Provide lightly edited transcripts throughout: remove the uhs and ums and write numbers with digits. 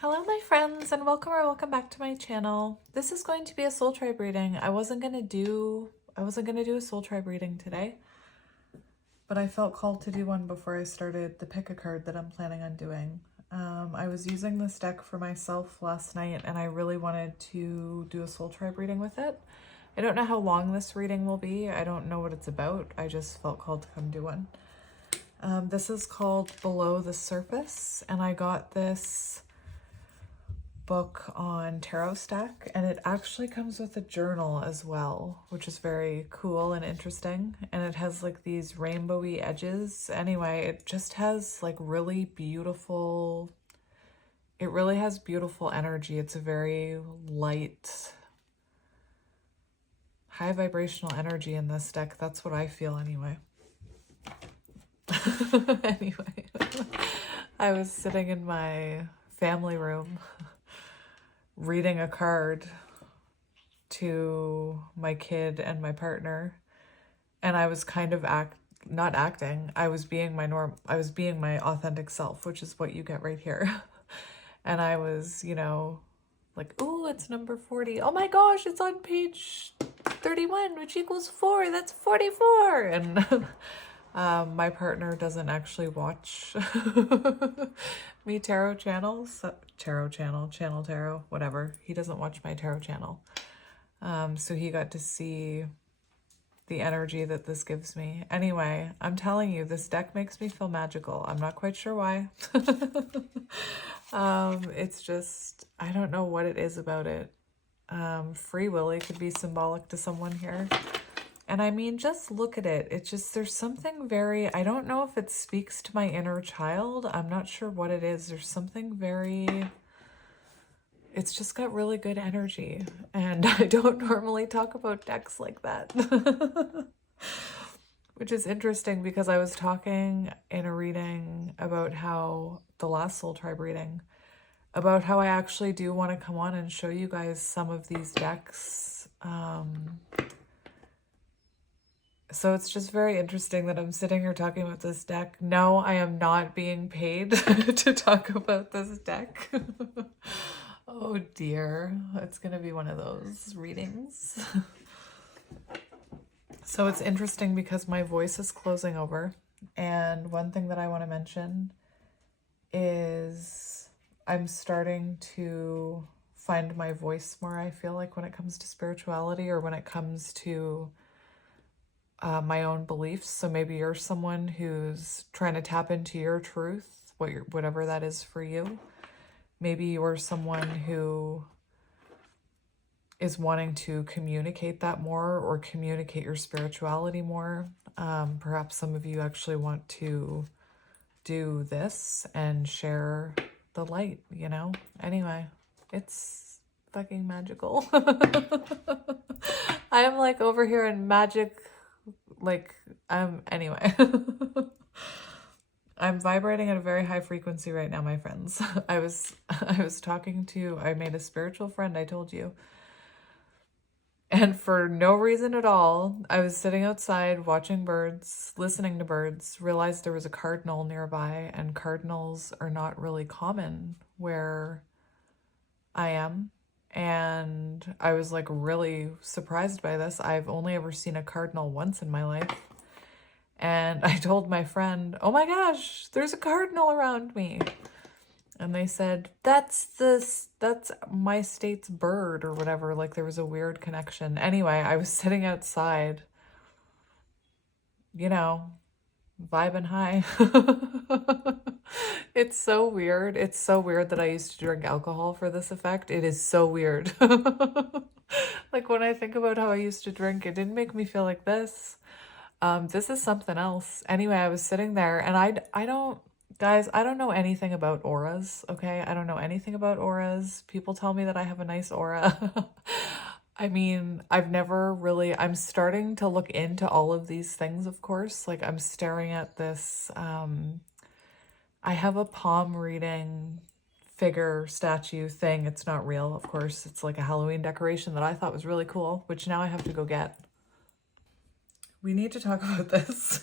Hello my friends, and welcome back to my channel. This is going to be a soul tribe reading. I wasn't gonna do a soul tribe reading today, but I felt called to do one before I started the pick a card that I'm planning on doing. I was using this deck for myself last night and I really wanted to do a soul tribe reading with it. I don't know how long this reading will be. I don't know what it's about. I just felt called to come do one. This is called Below the Surface, and I got this book on tarot stack, and it actually comes with a journal as well, which is very cool and interesting, and it has like these rainbowy edges. Anyway, it just has like really beautiful, it really has beautiful energy. It's a very light, high vibrational energy in this deck. That's what I feel anyway. Anyway, I was sitting in my family room reading a card to my kid and my partner, and I was kind of not acting. I was being my authentic self, which is what you get right here. And I was, like, oh, it's number 40. Oh my gosh, it's on page 31, which equals 4. That's 44. And my partner doesn't actually watch me tarot channels, channel tarot, whatever. He doesn't watch my tarot channel. So he got to see the energy that this gives me. Anyway, I'm telling you, this deck makes me feel magical. I'm not quite sure why. It's just, I don't know what it is about it. Free Willy could be symbolic to someone here. And I mean, just look at it. It's just, there's something very, I don't know if it speaks to my inner child. I'm not sure what it is. There's something very, it's just got really good energy. And I don't normally talk about decks like that. Which is interesting because I was talking in a reading about how, the last Soul Tribe reading, about how I actually do want to come on and show you guys some of these decks. So it's just very interesting that I'm sitting here talking about this deck. No, I am not being paid to talk about this deck. Oh dear, it's going to be one of those readings. So it's interesting because my voice is closing over. And one thing that I want to mention is I'm starting to find my voice more, I feel like, when it comes to spirituality or when it comes to my own beliefs. So maybe you're someone who's trying to tap into your truth, whatever that is for you. Maybe you're someone who is wanting to communicate that more or communicate your spirituality more. Perhaps some of you actually want to do this and share the light, Anyway, it's fucking magical. I am like over here in magic. Anyway. I'm vibrating at a very high frequency right now, my friends. I made a spiritual friend, I told you. And for no reason at all, I was sitting outside watching birds, listening to birds, realized there was a cardinal nearby, and cardinals are not really common where I am. And I was like really surprised by this. I've only ever seen a cardinal once in my life. And I told my friend, oh my gosh, there's a cardinal around me. And they said, that's my state's bird or whatever. Like there was a weird connection. Anyway, I was sitting outside, vibing high. It's so weird. It's so weird that I used to drink alcohol for this effect. It is so weird. Like when I think about how I used to drink, it didn't make me feel like this. This is something else. Anyway, I was sitting there and I don't know anything about auras, okay? I don't know anything about auras. People tell me that I have a nice aura. I mean, I'm starting to look into all of these things, of course. Like I'm staring at this, I have a palm reading figure statue thing. It's not real, of course. It's like a Halloween decoration that I thought was really cool, which now I have to go get. We need to talk about this.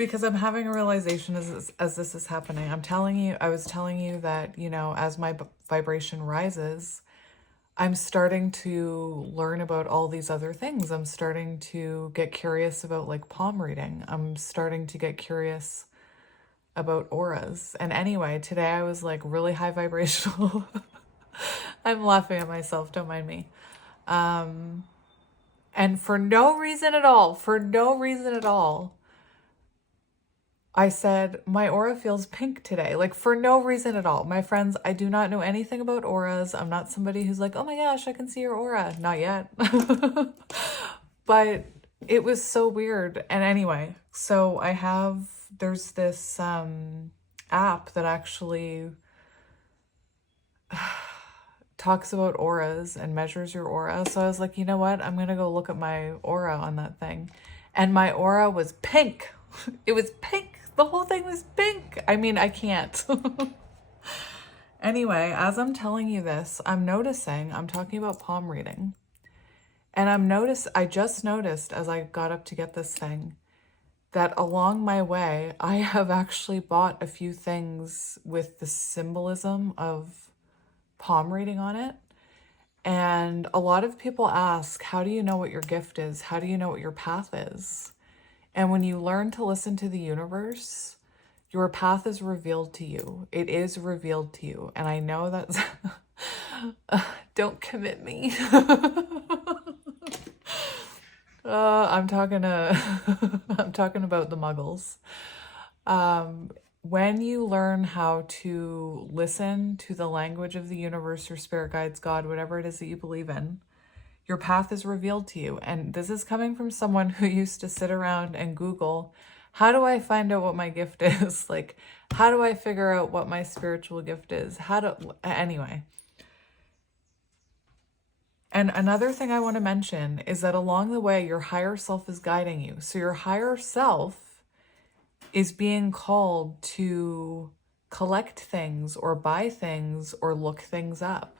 because I'm having a realization as this is happening. I was telling you that, you know, as my vibration rises, I'm starting to learn about all these other things. I'm starting to get curious about like palm reading. I'm starting to get curious about auras. And anyway, today I was like really high vibrational. I'm laughing at myself, don't mind me. And for no reason at all, I said, my aura feels pink today. Like for no reason at all. My friends, I do not know anything about auras. I'm not somebody who's like, oh my gosh, I can see your aura. Not yet. But it was so weird. And anyway, so there's this app that actually talks about auras and measures your aura. So I was like, you know what? I'm going to go look at my aura on that thing. And my aura was pink. It was pink. The whole thing was pink. I mean, I can't. Anyway, as I'm telling you this, I'm talking about palm reading. And I just noticed as I got up to get this thing, that along my way, I have actually bought a few things with the symbolism of palm reading on it. And a lot of people ask, how do you know what your gift is? How do you know what your path is? And when you learn to listen to the universe, your path is revealed to you. It is revealed to you. And I know that's, don't commit me. I'm talking about the muggles. When you learn how to listen to the language of the universe, your spirit guides, God, whatever it is that you believe in, your path is revealed to you. And this is coming from someone who used to sit around and Google, how do I find out what my gift is? Like, how do I figure out what my spiritual gift is? Anyway. And another thing I want to mention is that along the way, your higher self is guiding you. So your higher self is being called to collect things or buy things or look things up.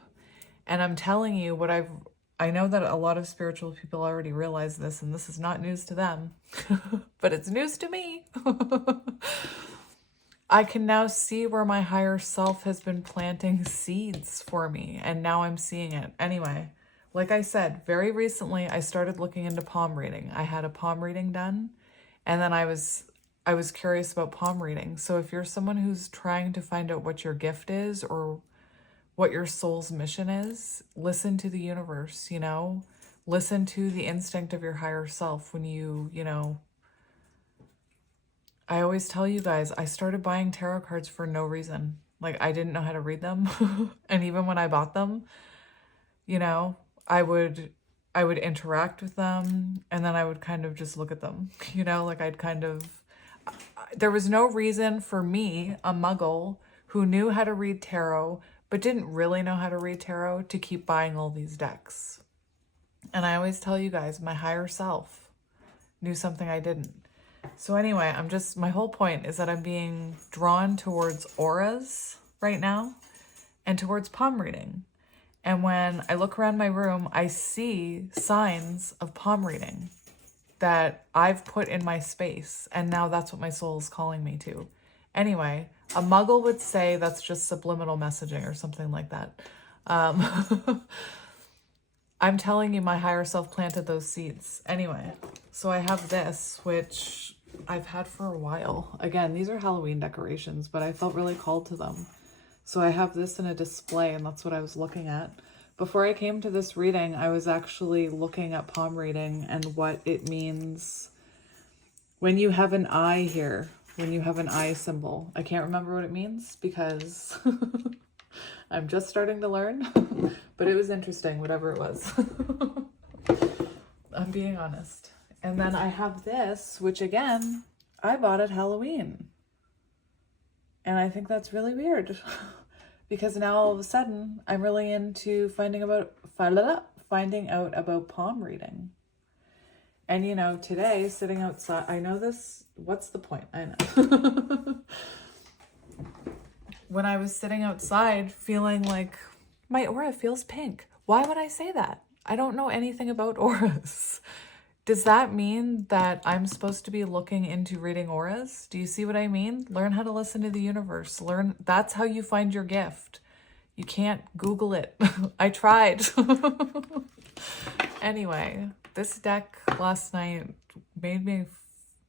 And I'm telling you I know that a lot of spiritual people already realize this, and this is not news to them, but it's news to me. I can now see where my higher self has been planting seeds for me, and now I'm seeing it. Anyway, like I said, very recently, I started looking into palm reading. I had a palm reading done, and then I was curious about palm reading. So if you're someone who's trying to find out what your gift is or what your soul's mission is, listen to the universe, you know, listen to the instinct of your higher self. When you know, I always tell you guys, I started buying tarot cards for no reason. Like I didn't know how to read them. And even when I bought them, you know, I would interact with them and then I would kind of just look at them, you know, like there was no reason for me, a muggle who knew how to read tarot, but didn't really know how to read tarot, to keep buying all these decks. And I always tell you guys, my higher self knew something I didn't. So anyway, my whole point is that I'm being drawn towards auras right now and towards palm reading. And when I look around my room, I see signs of palm reading that I've put in my space. And now that's what my soul is calling me to. Anyway, a muggle would say that's just subliminal messaging or something like that. I'm telling you, my higher self planted those seeds. Anyway, so I have this, which I've had for a while. Again, these are Halloween decorations, but I felt really called to them. So I have this in a display, and that's what I was looking at. Before I came to this reading, I was actually looking at palm reading and what it means when you have an eye here. When you have an eye symbol. I can't remember what it means because I'm just starting to learn, but it was interesting, whatever it was. I'm being honest. And then I have this, which again, I bought at Halloween. And I think that's really weird because now all of a sudden I'm really into finding out about palm reading. And, you know, today, sitting outside, I know this, what's the point? I know. When I was sitting outside feeling like my aura feels pink. Why would I say that? I don't know anything about auras. Does that mean that I'm supposed to be looking into reading auras? Do you see what I mean? Learn how to listen to the universe. Learn, that's how you find your gift. You can't Google it. I tried. Anyway, this deck last night made me,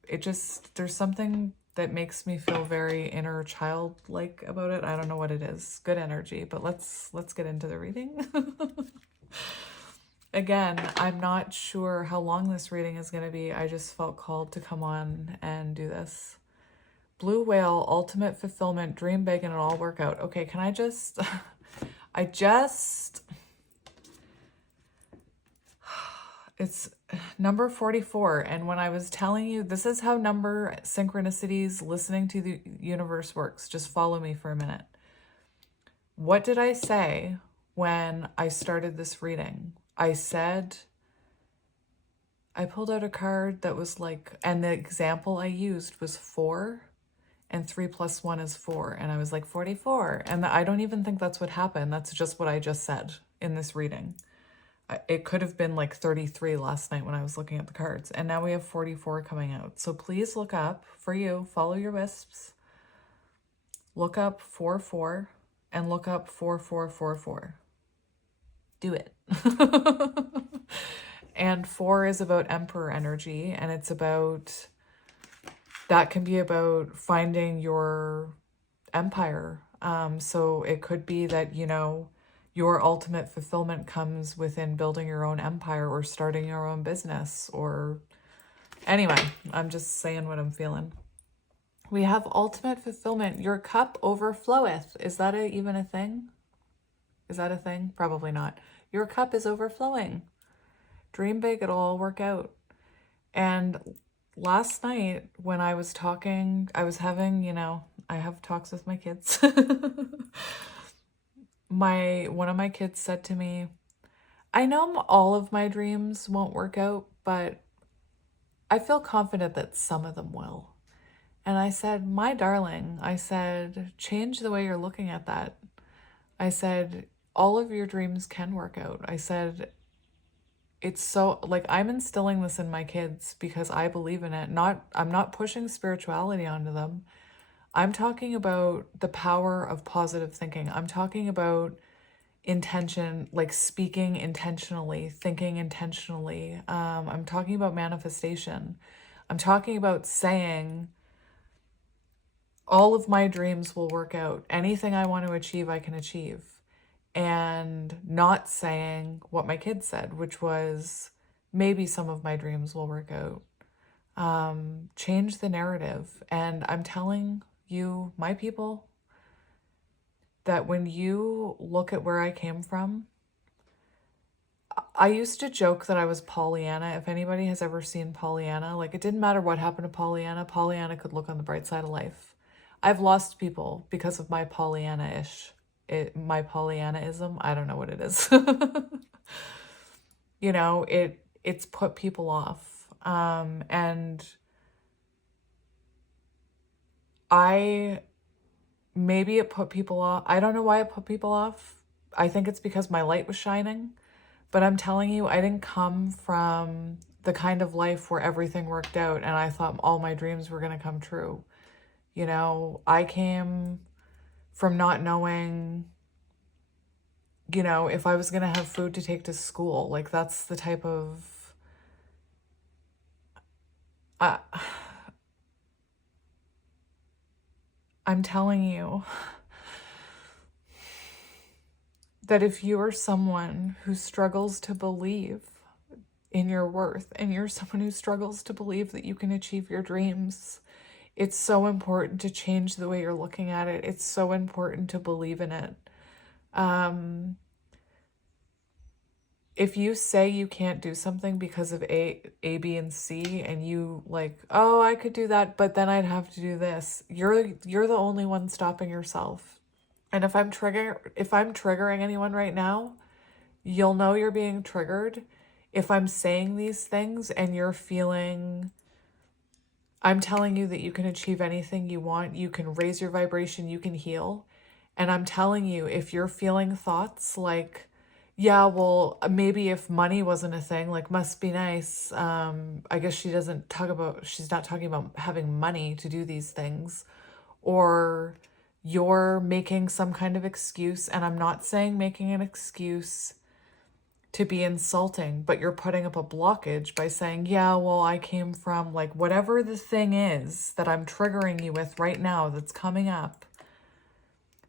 it just, there's something that makes me feel very inner childlike about it. I don't know what it is. Good energy, but let's get into the reading. Again, I'm not sure how long this reading is going to be. I just felt called to come on and do this. Blue whale, ultimate fulfillment, dream big and it'll all work out. Okay, can I just, it's number 44. And when I was telling you, this is how number synchronicities, listening to the universe works. Just follow me for a minute. What did I say when I started this reading? I said, I pulled out a card that was like, and the example I used was 4 and 3 plus 1 is 4. And I was like 44. And I don't even think that's what happened. That's just what I just said in this reading. It could have been like 33 last night when I was looking at the cards. And now we have 44 coming out. So please look up for you, follow your wisps. Look up 4-4 and look up 4-4-4-4. Do it. And 4 is about Emperor energy, and it's about, that can be about finding your empire. So it could be that, you know, your ultimate fulfillment comes within building your own empire or starting your own business, or anyway, I'm just saying what I'm feeling. We have ultimate fulfillment. Your cup overfloweth. Is that even a thing? Is that a thing? Probably not. Your cup is overflowing. Dream big, it'll all work out. And last night when I was talking, I was having, you know, I have talks with my kids. One of my kids said to me, I know all of my dreams won't work out, but I feel confident that some of them will. And I said, my darling, I said, change the way you're looking at that. I said, all of your dreams can work out. I said, it's so, like, I'm instilling this in my kids because I believe in it. I'm not pushing spirituality onto them. I'm talking about the power of positive thinking. I'm talking about intention, like speaking intentionally, thinking intentionally. I'm talking about manifestation. I'm talking about saying, all of my dreams will work out. Anything I want to achieve, I can achieve. And not saying what my kids said, which was, maybe some of my dreams will work out. Change the narrative. And I'm telling you, my people, that when you look at where I came from, I used to joke that I was Pollyanna. If anybody has ever seen Pollyanna, like, it didn't matter what happened to Pollyanna. Pollyanna could look on the bright side of life. I've lost people because of my Pollyanna-ish. My Pollyannaism, I don't know what it is. You know, it's put people off. And maybe it put people off. I don't know why it put people off. I think it's because my light was shining. But I'm telling you, I didn't come from the kind of life where everything worked out and I thought all my dreams were going to come true. You know, I came from not knowing, you know, if I was going to have food to take to school. Like, that's the type of, I'm telling you that if you are someone who struggles to believe in your worth and you're someone who struggles to believe that you can achieve your dreams, it's so important to change the way you're looking at it. It's so important to believe in it. If you say you can't do something because of A, B, and C, and you like, oh, I could do that, but then I'd have to do this, you're the only one stopping yourself. And if I'm triggering anyone right now, you'll know you're being triggered if I'm saying these things and you're feeling, I'm telling you that you can achieve anything you want. You can raise your vibration. You can heal. And I'm telling you, if you're feeling thoughts like Yeah, well, maybe if money wasn't a thing, like must be nice. I guess she's not talking about having money to do these things. Or you're making some kind of excuse, and I'm not saying making an excuse to be insulting, but you're putting up a blockage by saying, yeah, well, I came from like whatever the thing is that I'm triggering you with right now that's coming up.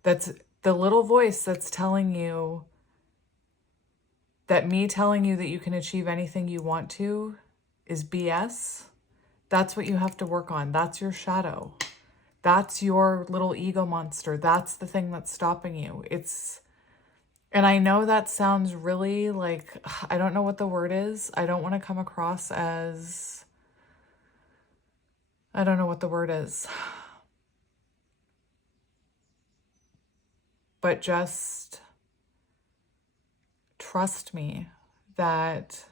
That's the little voice that's telling you that me telling you that you can achieve anything you want to is BS. That's what you have to work on. That's your shadow. That's your little ego monster. That's the thing that's stopping you. And I know that sounds really like, I don't know what the word is. I don't want to come across as, I don't know what the word is. But just trust me that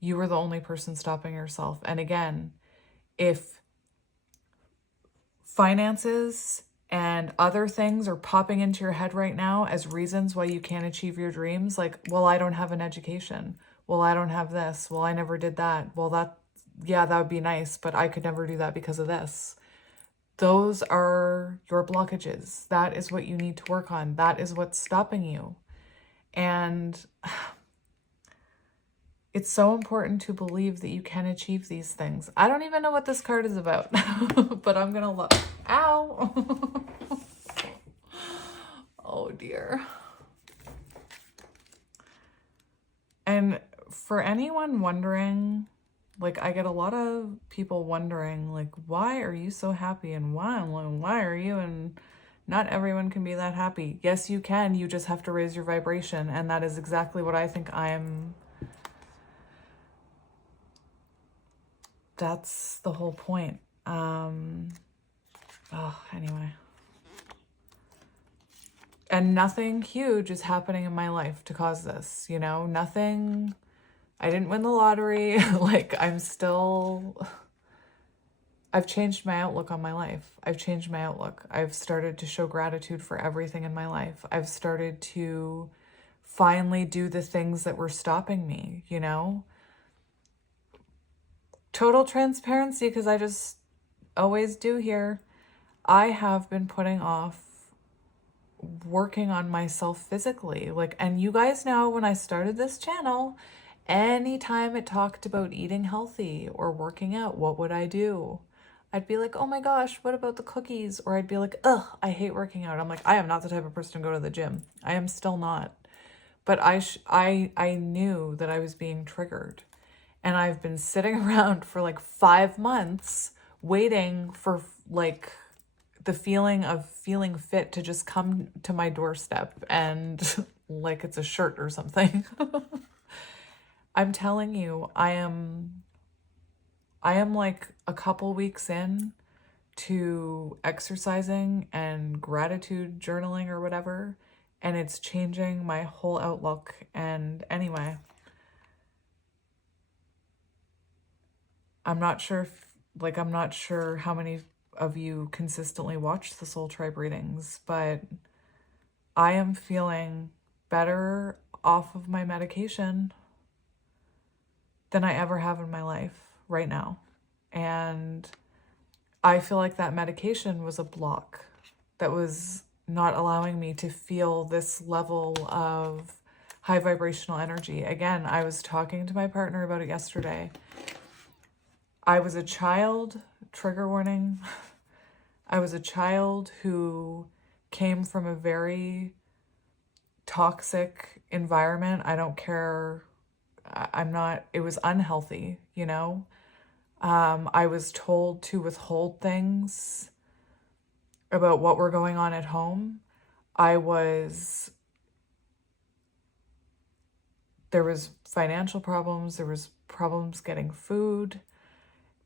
you are the only person stopping yourself. And again, if finances and other things are popping into your head right now as reasons why you can't achieve your dreams, like, well, I don't have an education. Well, I don't have this. Well, I never did that. Well, that would be nice, but I could never do that because of this. Those are your blockages. That is what you need to work on. That is what's stopping you. And it's so important to believe that you can achieve these things. I don't even know what this card is about, but I'm going to look. Ow. Oh dear. And for anyone wondering, like I get a lot of people wondering, like, why are you so happy and why are you, and not everyone can be that happy. Yes, you can. You just have to raise your vibration. And that is exactly what I think that's the whole point. Anyway. And nothing huge is happening in my life to cause this, nothing. I didn't win the lottery. Like I've changed my outlook on my life. I've changed my outlook. I've started to show gratitude for everything in my life. I've started to finally do the things that were stopping me, Total transparency, because I just always do here. I have been putting off working on myself physically. And you guys know when I started this channel, anytime it talked about eating healthy or working out, what would I do? I'd be like, oh my gosh, what about the cookies? Or I'd be like, ugh, I hate working out. I'm like, I am not the type of person to go to the gym. I am still not. But I knew that I was being triggered. And I've been sitting around for like 5 months waiting for like the feeling of feeling fit to just come to my doorstep and like it's a shirt or something. I'm telling you, I am like a couple weeks in to exercising and gratitude journaling or whatever, and it's changing my whole outlook. And anyway, I'm not sure how many of you consistently watch the Soul Tribe readings, but I am feeling better off of my medication than I ever have in my life right now. And I feel like that medication was a block that was not allowing me to feel this level of high vibrational energy. Again, I was talking to my partner about it yesterday. I was a child, trigger warning. I was a child who came from a very toxic environment. I don't care. It was unhealthy, I was told to withhold things about what were going on at home. There was financial problems. There was problems getting food.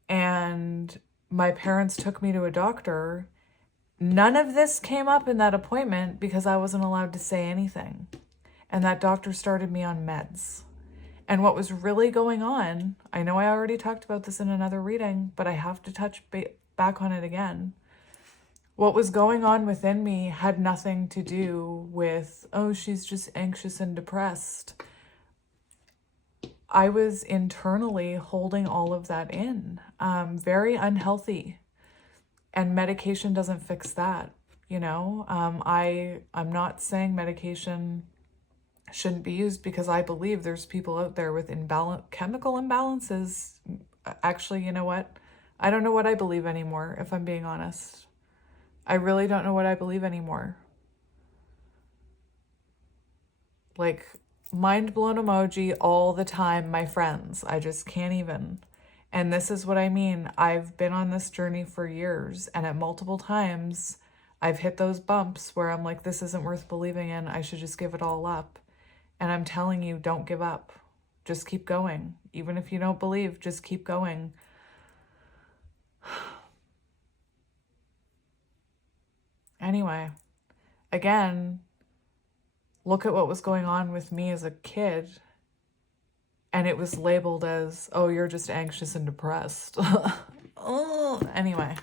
And my parents took me to a doctor. None of this came up in that appointment because I wasn't allowed to say anything. And that doctor started me on meds. And what was really going on, I know I already talked about this in another reading, but I have to touch back on it again. What was going on within me had nothing to do with, oh, she's just anxious and depressed. I was internally holding all of that in, very unhealthy, and medication doesn't fix that. You know, I'm not saying medication shouldn't be used, because I believe there's people out there with chemical imbalances. Actually, you know what? I don't know what I believe anymore, if I'm being honest. I really don't know what I believe anymore. Like, mind blown emoji all the time, my friends. I just can't even. And this is what I mean. I've been on this journey for years, and at multiple times, I've hit those bumps where I'm like, this isn't worth believing in. I should just give it all up. And I'm telling you, don't give up. Just keep going. Even if you don't believe, just keep going. Anyway, again, look at what was going on with me as a kid. And it was labeled as, oh, you're just anxious and depressed. Oh, anyway.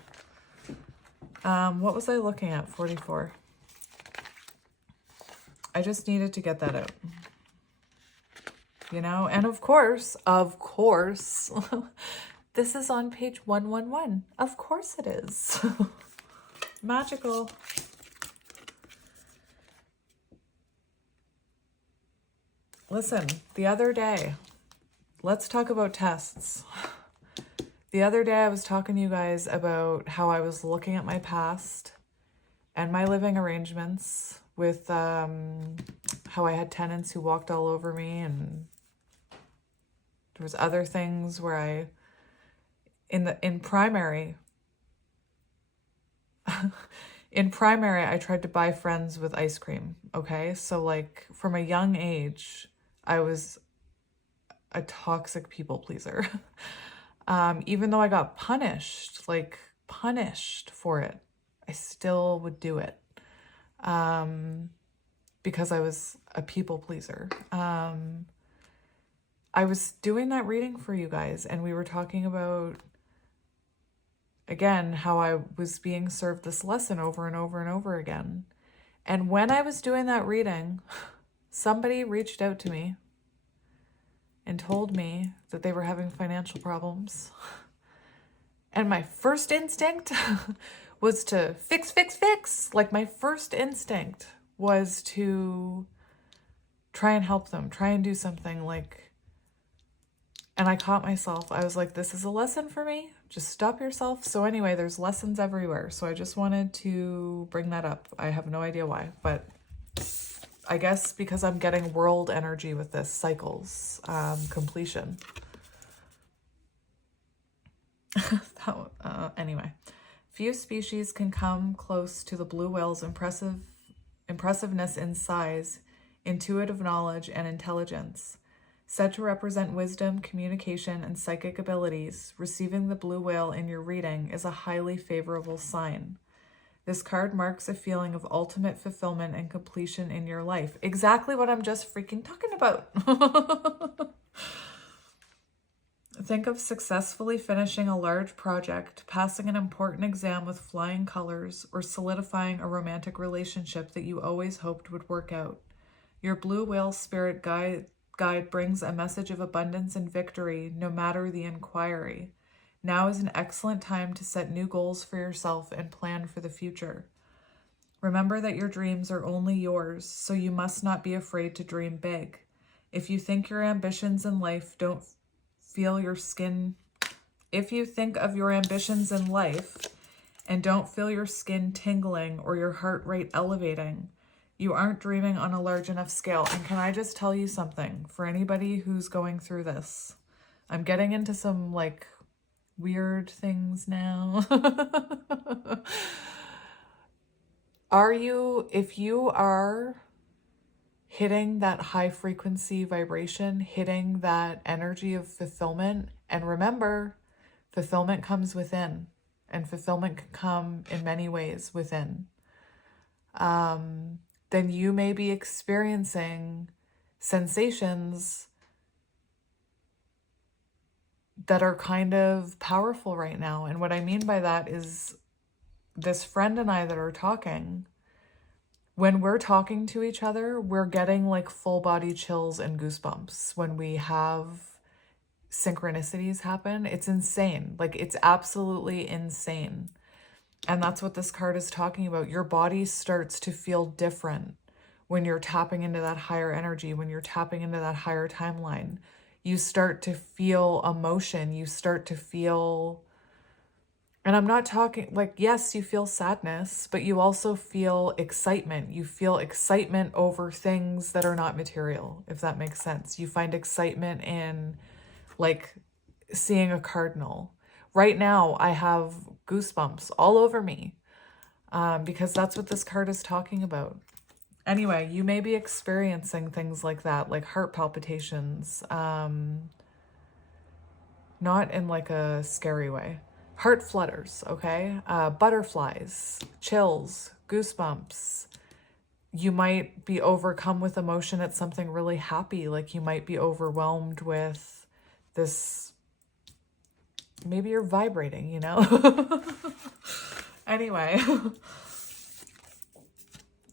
What was I looking at? 44. I just needed to get that out. You know, and of course, this is on page 111. Of course it is. Magical. Listen, the other day, let's talk about tests. The other day I was talking to you guys about how I was looking at my past and my living arrangements with how I had tenants who walked all over me, and there was other things where I, in primary, I tried to buy friends with ice cream, okay? So like from a young age, I was a toxic people pleaser. Even though I got punished for it, I still would do it. Because I was a people pleaser. I was doing that reading for you guys, and we were talking about, again, how I was being served this lesson over and over and over again. And when I was doing that reading, somebody reached out to me and told me that they were having financial problems. And my first instinct was to fix. Like, my first instinct was to try and help them, try and do something, like, and I caught myself. I was like, this is a lesson for me. Just stop yourself. So anyway, there's lessons everywhere. So I just wanted to bring that up. I have no idea why, but I guess because I'm getting world energy with this, cycles, completion. Anyway, few species can come close to the blue whale's impressiveness in size, intuitive knowledge, and intelligence. Said to represent wisdom, communication, and psychic abilities, receiving the blue whale in your reading is a highly favorable sign. This card marks a feeling of ultimate fulfillment and completion in your life. Exactly what I'm just freaking talking about. Think of successfully finishing a large project, passing an important exam with flying colors, or solidifying a romantic relationship that you always hoped would work out. Your blue whale spirit guide brings a message of abundance and victory, no matter the inquiry. Now is an excellent time to set new goals for yourself and plan for the future. Remember that your dreams are only yours, so you must not be afraid to dream big. If you think your ambitions in life don't feel your skin, if you think of your ambitions in life and don't feel your skin tingling or your heart rate elevating, you aren't dreaming on a large enough scale. And can I just tell you something for anybody who's going through this? I'm getting into some like weird things now. If you are hitting that high frequency vibration, hitting that energy of fulfillment, and remember, fulfillment comes within, and fulfillment can come in many ways within. Then you may be experiencing sensations that are kind of powerful right now. And what I mean by that is this friend and I that are talking, when we're talking to each other, we're getting like full body chills and goosebumps when we have synchronicities happen. It's insane. Like, it's absolutely insane. And that's what this card is talking about. Your body starts to feel different when you're tapping into that higher energy, when you're tapping into that higher timeline. You start to feel emotion. You start to feel, and I'm not talking like, yes, you feel sadness, but you also feel excitement. You feel excitement over things that are not material, if that makes sense. You find excitement in like seeing a cardinal. Right now, I have goosebumps all over me because that's what this card is talking about. Anyway, you may be experiencing things like that, like heart palpitations, not in like a scary way. Heart flutters, okay? Butterflies, chills, goosebumps. You might be overcome with emotion at something really happy, like you might be overwhelmed with this. Maybe you're vibrating, you know? Anyway,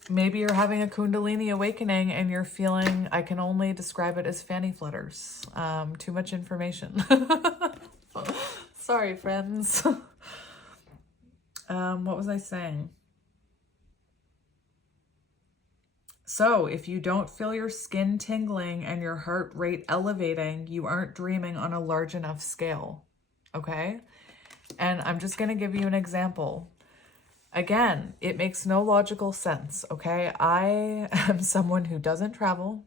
maybe you're having a Kundalini awakening and you're feeling, I can only describe it as fanny flutters. Too much information. Sorry, friends. What was I saying? So if you don't feel your skin tingling and your heart rate elevating, you aren't dreaming on a large enough scale. Okay? And I'm just going to give you an example. Again, it makes no logical sense, okay? I am someone who doesn't travel,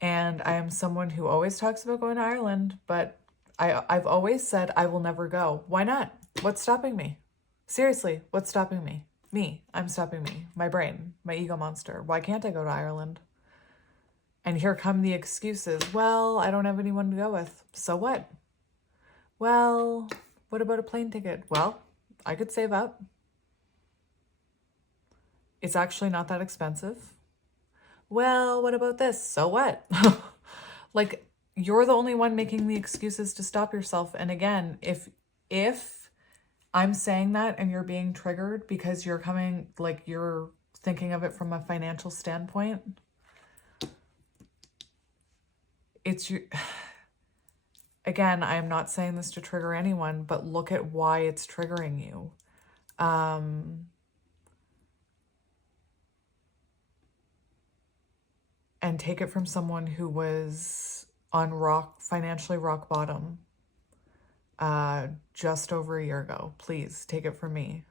and I am someone who always talks about going to Ireland, but I've always said I will never go. Why not? What's stopping me? Seriously, what's stopping me? Me. I'm stopping me. My brain. My ego monster. Why can't I go to Ireland? And here come the excuses. Well, I don't have anyone to go with. So what? Well, what about a plane ticket? Well, I could save up. It's actually not that expensive. Well, what about this? So what? Like, you're the only one making the excuses to stop yourself. And again, if I'm saying that and you're being triggered because you're coming, like you're thinking of it from a financial standpoint, it's you. Again, I am not saying this to trigger anyone, but look at why it's triggering you. And take it from someone who was on financially rock bottom just over a year ago. Please take it from me.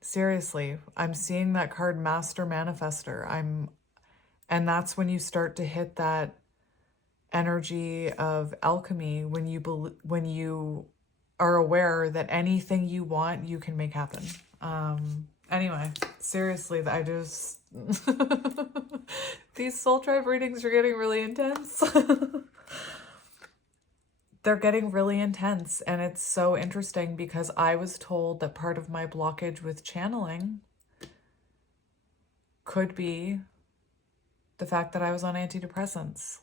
Seriously, I'm seeing that card, Master Manifester. And that's when you start to hit that energy of alchemy, when you are aware that anything you want, you can make happen. Anyway, seriously, I just... These soul tribe readings are getting really intense. They're getting really intense, and it's so interesting because I was told that part of my blockage with channeling could be the fact that I was on antidepressants.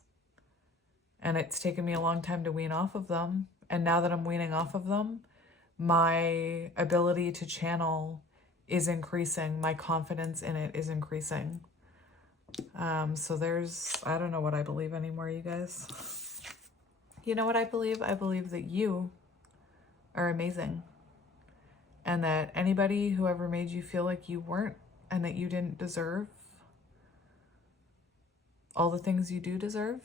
And it's taken me a long time to wean off of them. And now that I'm weaning off of them, my ability to channel is increasing. My confidence in it is increasing. So I don't know what I believe anymore, you guys. You know what I believe? I believe that you are amazing. And that anybody who ever made you feel like you weren't and that you didn't deserve all the things you do deserve,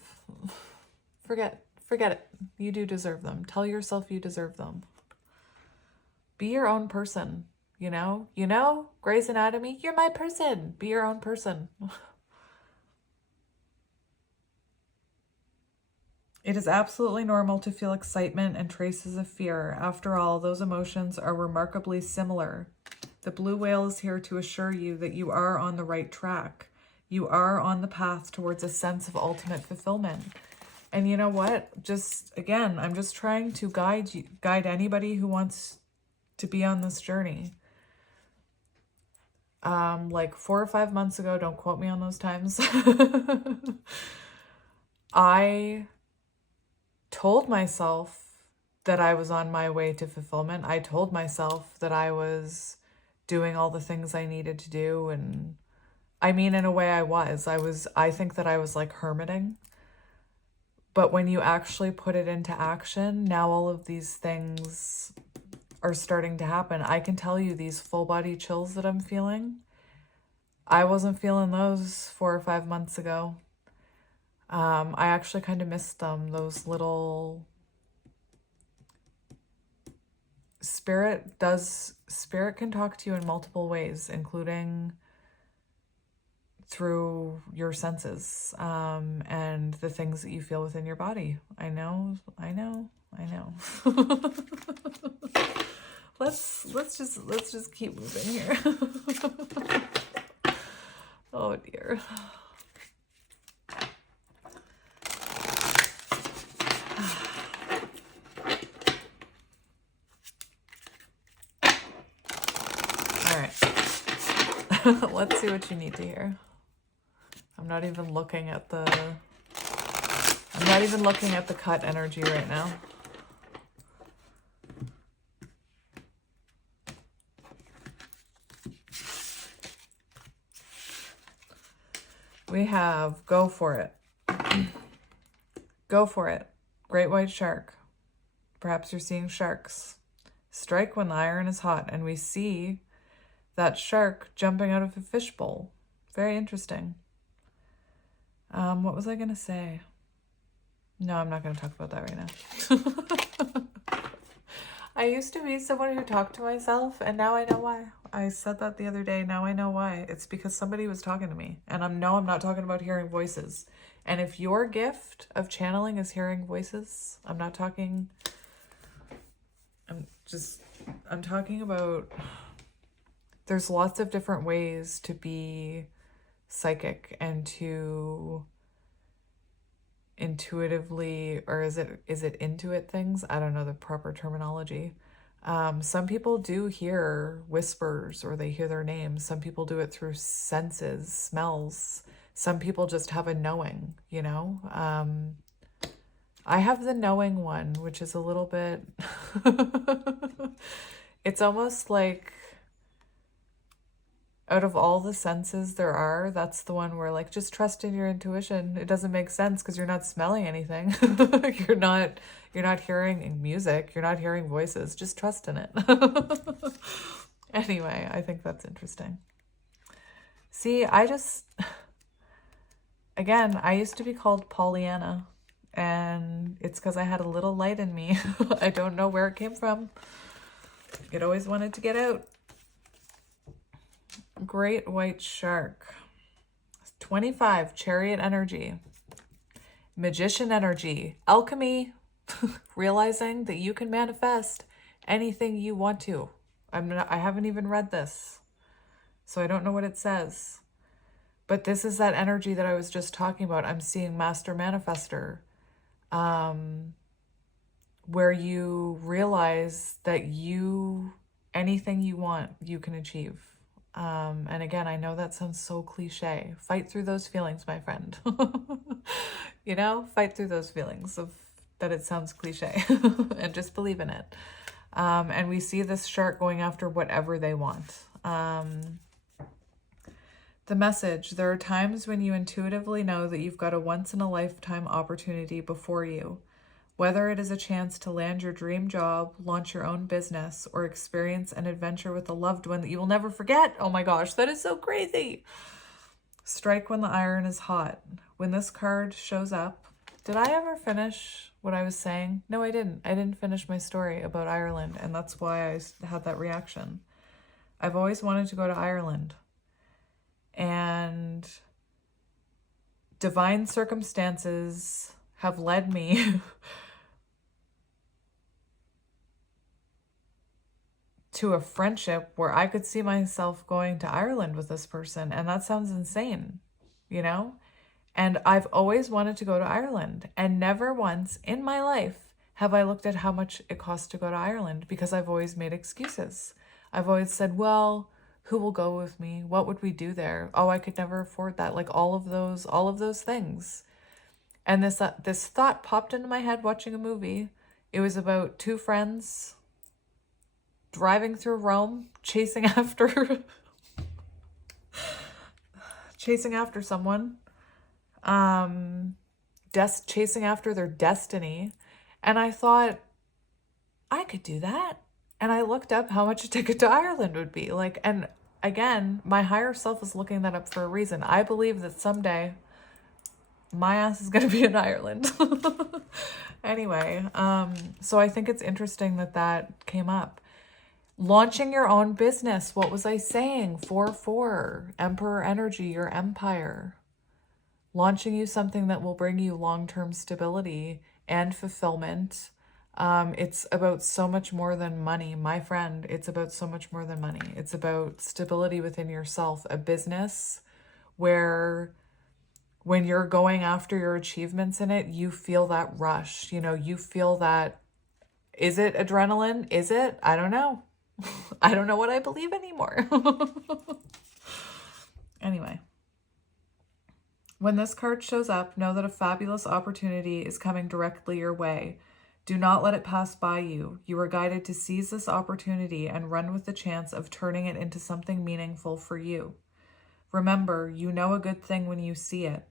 forget it. You do deserve them. Tell yourself you deserve them. Be your own person, you know? Grey's Anatomy, you're my person. Be your own person. It is absolutely normal to feel excitement and traces of fear. After all, those emotions are remarkably similar. The blue whale is here to assure you that you are on the right track. You are on the path towards a sense of ultimate fulfillment. And you know what? Again, I'm just trying to guide anybody who wants to be on this journey. Like 4 or 5 months ago, don't quote me on those times, I told myself that I was on my way to fulfillment. I told myself that I was doing all the things I needed to do. And I mean, in a way I think that I was like hermiting. But when you actually put it into action, now all of these things are starting to happen. I can tell you these full body chills that I'm feeling, I wasn't feeling those 4 or 5 months ago. I actually kind of missed them. Those little spirit can talk to you in multiple ways, including through your senses, and the things that you feel within your body. I know. Let's just keep moving here. Oh dear. All right. Let's see what you need to hear. I'm not even looking at the cut energy right now. We have go for it. Go for it. Great white shark. Perhaps you're seeing sharks. Strike when the iron is hot. And we see that shark jumping out of a fishbowl. Very interesting. What was I going to say? No, I'm not going to talk about that right now. I used to be someone who talked to myself, and now I know why. I said that the other day. Now I know why. It's because somebody was talking to me, and I'm not talking about hearing voices. And if your gift of channeling is hearing voices, I'm talking about, there's lots of different ways to be psychic and to intuitively, or is it intuit things? I don't know the proper terminology. Some people do hear whispers or they hear their names. Some people do it through senses, smells. Some people just have a knowing, you know? I have the knowing one, which is a little bit, it's almost like out of all the senses there are, that's the one where like, just trust in your intuition. It doesn't make sense because you're not smelling anything. You're not hearing music. You're not hearing voices. Just trust in it. Anyway, I think that's interesting. See, again, I used to be called Pollyanna, and it's because I had a little light in me. I don't know where it came from. It always wanted to get out. Great white shark. 25, chariot energy. Magician energy. Alchemy. Realizing that you can manifest anything you want to. I haven't even read this, so I don't know what it says. But this is that energy that I was just talking about. I'm seeing Master Manifester. Where you realize that anything you want, you can achieve. And again, I know that sounds so cliche. Fight through those feelings, my friend. You know, fight through those feelings of that it sounds cliche and just believe in it. And we see this shark going after whatever they want. The message: there are times when you intuitively know that you've got a once-in-a-lifetime opportunity before you. Whether it is a chance to land your dream job, launch your own business, or experience an adventure with a loved one that you will never forget. Oh my gosh, that is so crazy. Strike when the iron is hot. When this card shows up, did I ever finish what I was saying? No, I didn't. I didn't finish my story about Ireland, and that's why I had that reaction. I've always wanted to go to Ireland. And divine circumstances have led me to a friendship where I could see myself going to Ireland with this person. And that sounds insane, you know? And I've always wanted to go to Ireland. And never once in my life have I looked at how much it costs to go to Ireland, because I've always made excuses. I've always said, well, who will go with me? What would we do there? Oh, I could never afford that. Like all of those things. And this thought popped into my head watching a movie. It was about two friends driving through Rome, chasing after chasing after someone, chasing after their destiny. And I thought, I could do that. And I looked up how much a ticket to Ireland would be. Like, and again, my higher self is looking that up for a reason. I believe that someday my ass is going to be in Ireland. Anyway, so I think it's interesting that that came up. Launching your own business. What was I saying? 4-4. Emperor energy, your empire. Launching you something that will bring you long-term stability and fulfillment. It's about so much more than money. My friend, it's about so much more than money. It's about stability within yourself. A business where when you're going after your achievements in it, you feel that rush. You know, you feel that, is it adrenaline? Is it? I don't know. I don't know what I believe anymore. Anyway, when this card shows up, know that a fabulous opportunity is coming directly your way. Do not let it pass by you. You are guided to seize this opportunity and run with the chance of turning it into something meaningful for you. Remember, you know a good thing when you see it.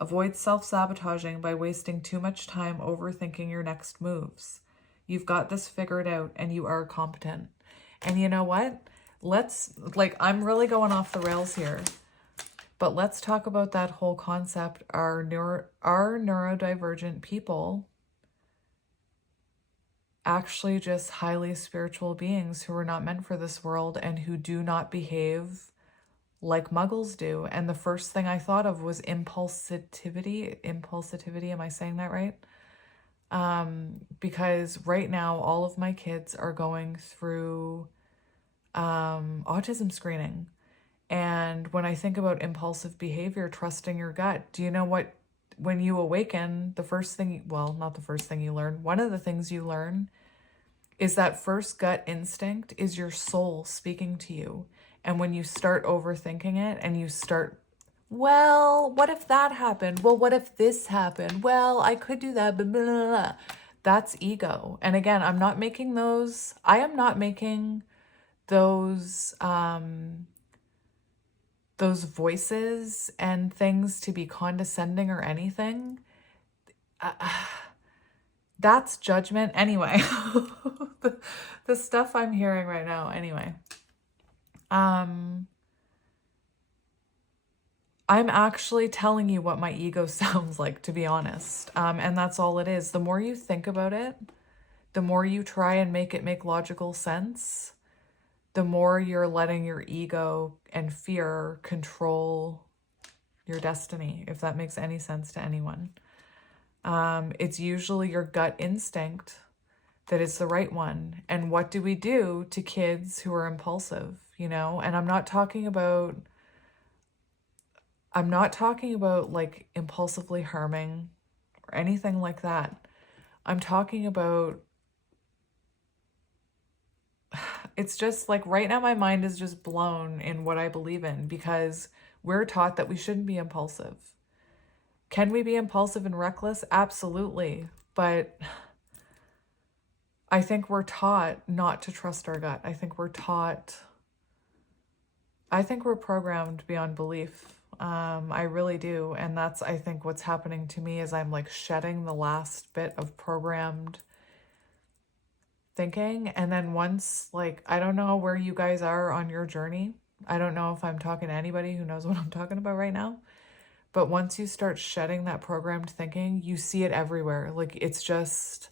Avoid self-sabotaging by wasting too much time overthinking your next moves. You've got this figured out and you are competent. And you know what? I'm really going off the rails here, but let's talk about that whole concept. Our neurodivergent people actually just highly spiritual beings who are not meant for this world and who do not behave like muggles do. And the first thing I thought of was impulsivity. Am I saying that right? Because right now all of my kids are going through autism screening. And when I think about impulsive behavior, trusting your gut, do you know what, when you awaken, the first thing, well, not the first thing you learn, one of the things you learn is that first gut instinct is your soul speaking to you. And when you start overthinking it and you start, well, what if that happened? Well, what if this happened? Well, I could do that, but blah, blah, blah. That's ego. And again, I am not making those voices and things to be condescending or anything. That's judgment. Anyway, the stuff I'm hearing right now. Anyway, I'm actually telling you what my ego sounds like, to be honest. And that's all it is. The more you think about it, the more you try and make it make logical sense, the more you're letting your ego and fear control your destiny, if that makes any sense to anyone. It's usually your gut instinct that is the right one. And what do we do to kids who are impulsive, you know? And I'm not talking about like impulsively harming or anything like that. I'm talking about, it's just like right now my mind is just blown in what I believe in, because we're taught that we shouldn't be impulsive. Can we be impulsive and reckless? Absolutely. But I think we're taught not to trust our gut. I think we're programmed beyond belief. I really do. And that's, I think, what's happening to me is I'm like shedding the last bit of programmed thinking. And then once, like, I don't know where you guys are on your journey. I don't know if I'm talking to anybody who knows what I'm talking about right now. But once you start shedding that programmed thinking, you see it everywhere. Like, it's just,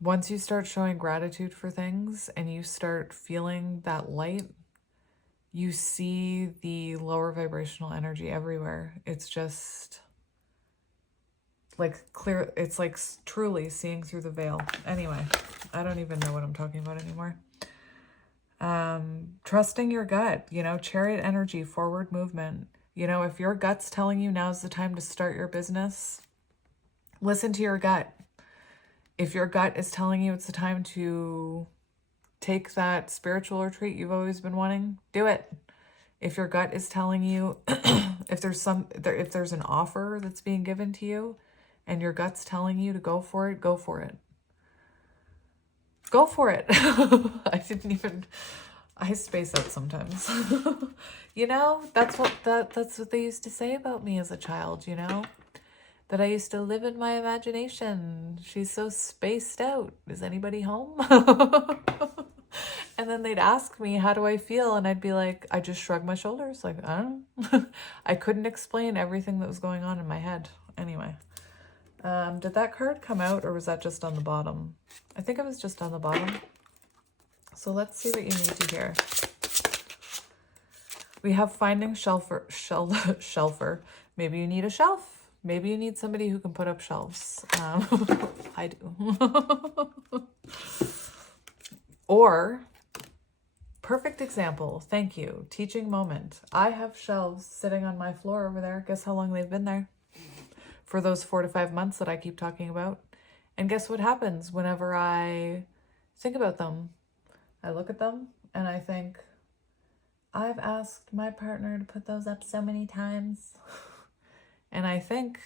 once you start showing gratitude for things and you start feeling that light, you see the lower vibrational energy everywhere. It's just like clear. It's like truly seeing through the veil. Anyway, I don't even know what I'm talking about anymore. Trusting your gut, you know, chariot energy, forward movement. You know, if your gut's telling you now's the time to start your business, listen to your gut. If your gut is telling you it's the time to take that spiritual retreat you've always been wanting, do it. If your gut is telling you, if there's an offer that's being given to you and your gut's telling you to go for it, go for it. Go for it. I space out sometimes. You know, that's what they used to say about me as a child, you know? That I used to live in my imagination. She's so spaced out. Is anybody home? And then they'd ask me, how do I feel? And I'd be like, I just shrug my shoulders. Like, I don't know. I couldn't explain everything that was going on in my head. Anyway, did that card come out or was that just on the bottom? I think it was just on the bottom. So let's see what you need to hear. We have finding shelfer. Maybe you need a shelf. Maybe you need somebody who can put up shelves. I do. Or, perfect example. Thank you. Teaching moment. I have shelves sitting on my floor over there. Guess how long they've been there? For those 4 to 5 months that I keep talking about. And guess what happens whenever I think about them? I look at them and I think, I've asked my partner to put those up so many times. And I think,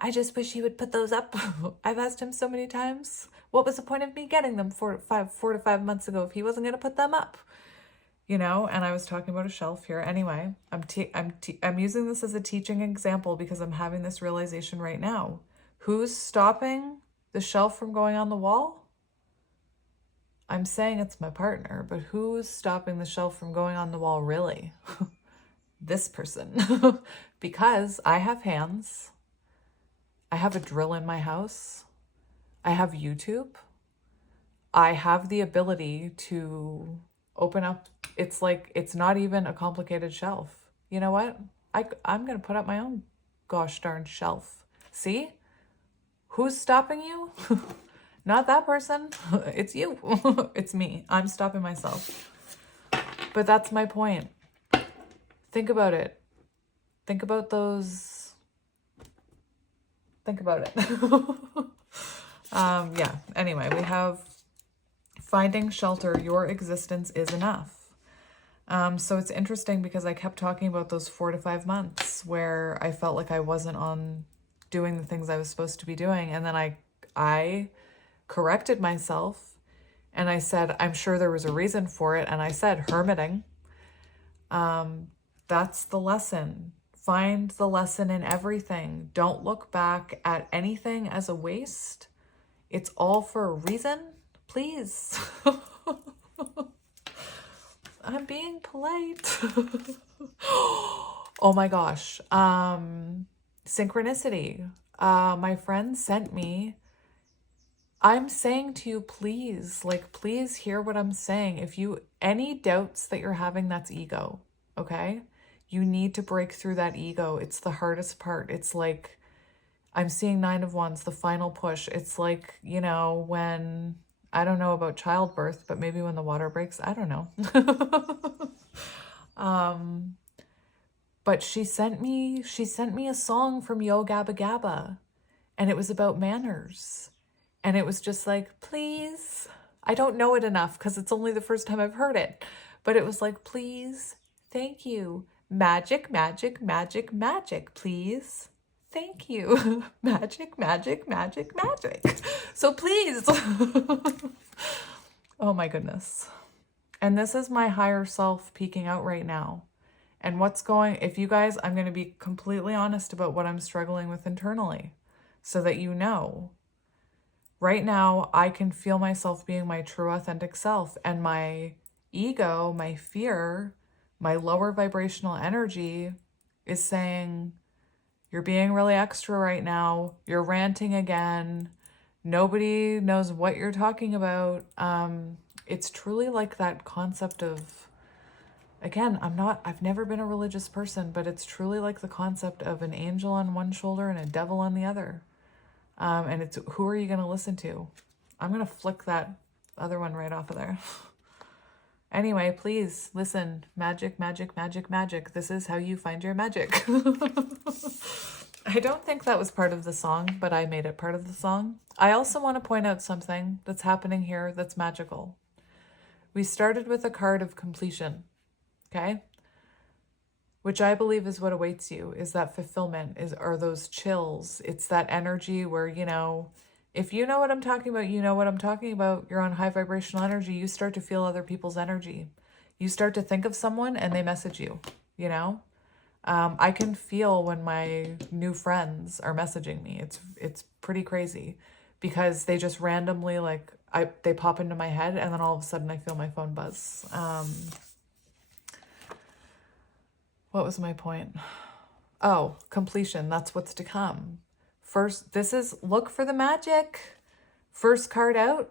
I just wish he would put those up. I've asked him so many times. What was the point of me getting them 4 to 5 months ago if he wasn't going to put them up? You know, and I was talking about a shelf here. Anyway, I'm using this as a teaching example because I'm having this realization right now. Who's stopping the shelf from going on the wall? I'm saying it's my partner, but who's stopping the shelf from going on the wall really? This person. Because I have hands. I have a drill in my house. I have YouTube. I have the ability to open up. It's like, it's not even a complicated shelf. You know what? I'm going to put up my own gosh darn shelf. See? Who's stopping you? Not that person. It's you. It's me. I'm stopping myself. But that's my point. Think about it. Think about those. Think about it. Yeah. Anyway, we have finding shelter. Your existence is enough. So it's interesting because I kept talking about those 4 to 5 months where I felt like I wasn't on doing the things I was supposed to be doing. And then I corrected myself and I said, I'm sure there was a reason for it. And I said, hermiting. That's the lesson. Find the lesson in everything. Don't look back at anything as a waste. It's all for a reason. Please. I'm being polite. Oh my gosh. Synchronicity. My friend sent me. I'm saying to you, please, please hear what I'm saying. If any doubts that you're having, that's ego. Okay? You need to break through that ego. It's the hardest part. It's like, I'm seeing 9 of Wands, the final push. It's like, you know, when, I don't know about childbirth, but maybe when the water breaks, I don't know. But she sent me a song from Yo Gabba Gabba, and it was about manners. And it was just like, please, I don't know it enough because it's only the first time I've heard it, but it was like, please, thank you. Magic, magic, magic, magic, please. Thank you. Magic, magic, magic, magic. So please. Oh my goodness. And this is my higher self peeking out right now. And if you guys, I'm going to be completely honest about what I'm struggling with internally so that you know. Right now, I can feel myself being my true authentic self, and my ego, my fear, my lower vibrational energy is saying, you're being really extra right now. You're ranting again. Nobody knows what you're talking about. It's truly like that concept of, again, I've never been a religious person, but it's truly like the concept of an angel on one shoulder and a devil on the other. And it's, who are you going to listen to? I'm going to flick that other one right off of there. Anyway, please listen. Magic, magic, magic, magic. This is how you find your magic. I don't think that was part of the song, but I made it part of the song. I also want to point out something that's happening here that's magical. We started with a card of completion. Okay? which I believe is what awaits you, is that fulfillment, are those chills. It's that energy where, you know, if you know what I'm talking about, you know what I'm talking about. You're on high vibrational energy. You start to feel other people's energy. You start to think of someone and they message you, you know? I can feel when my new friends are messaging me. It's pretty crazy because they just randomly, like, they pop into my head and then all of a sudden I feel my phone buzz. What was my point? Oh, completion. That's what's to come. First, this is look for the magic. First card out.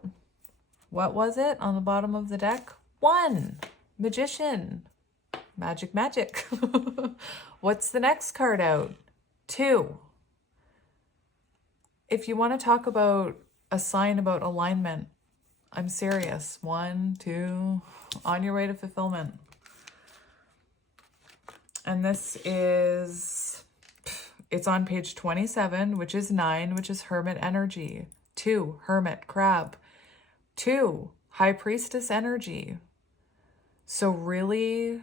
What was it on the bottom of the deck? 1. Magician. Magic, magic. What's the next card out? 2. If you want to talk about a sign about alignment, I'm serious. 1, 2, on your way to fulfillment. And this is, it's on page 27, which is 9, which is Hermit energy. 2, Hermit, Crab. 2, High Priestess energy. So really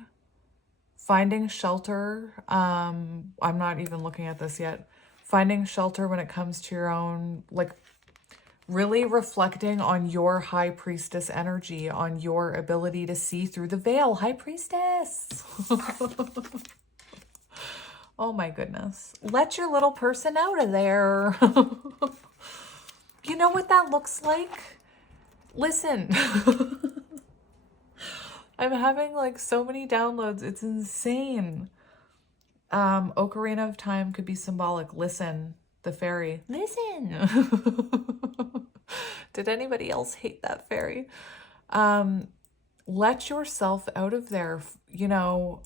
finding shelter. I'm not even looking at this yet. Finding shelter when it comes to your own, like, really reflecting on your High Priestess energy, on your ability to see through the veil. High Priestess. Oh my goodness. Let your little person out of there. You know what that looks like? Listen. I'm having like so many downloads. It's insane. Ocarina of Time could be symbolic. Listen, the fairy. Listen. Did anybody else hate that fairy? Let yourself out of there. You know,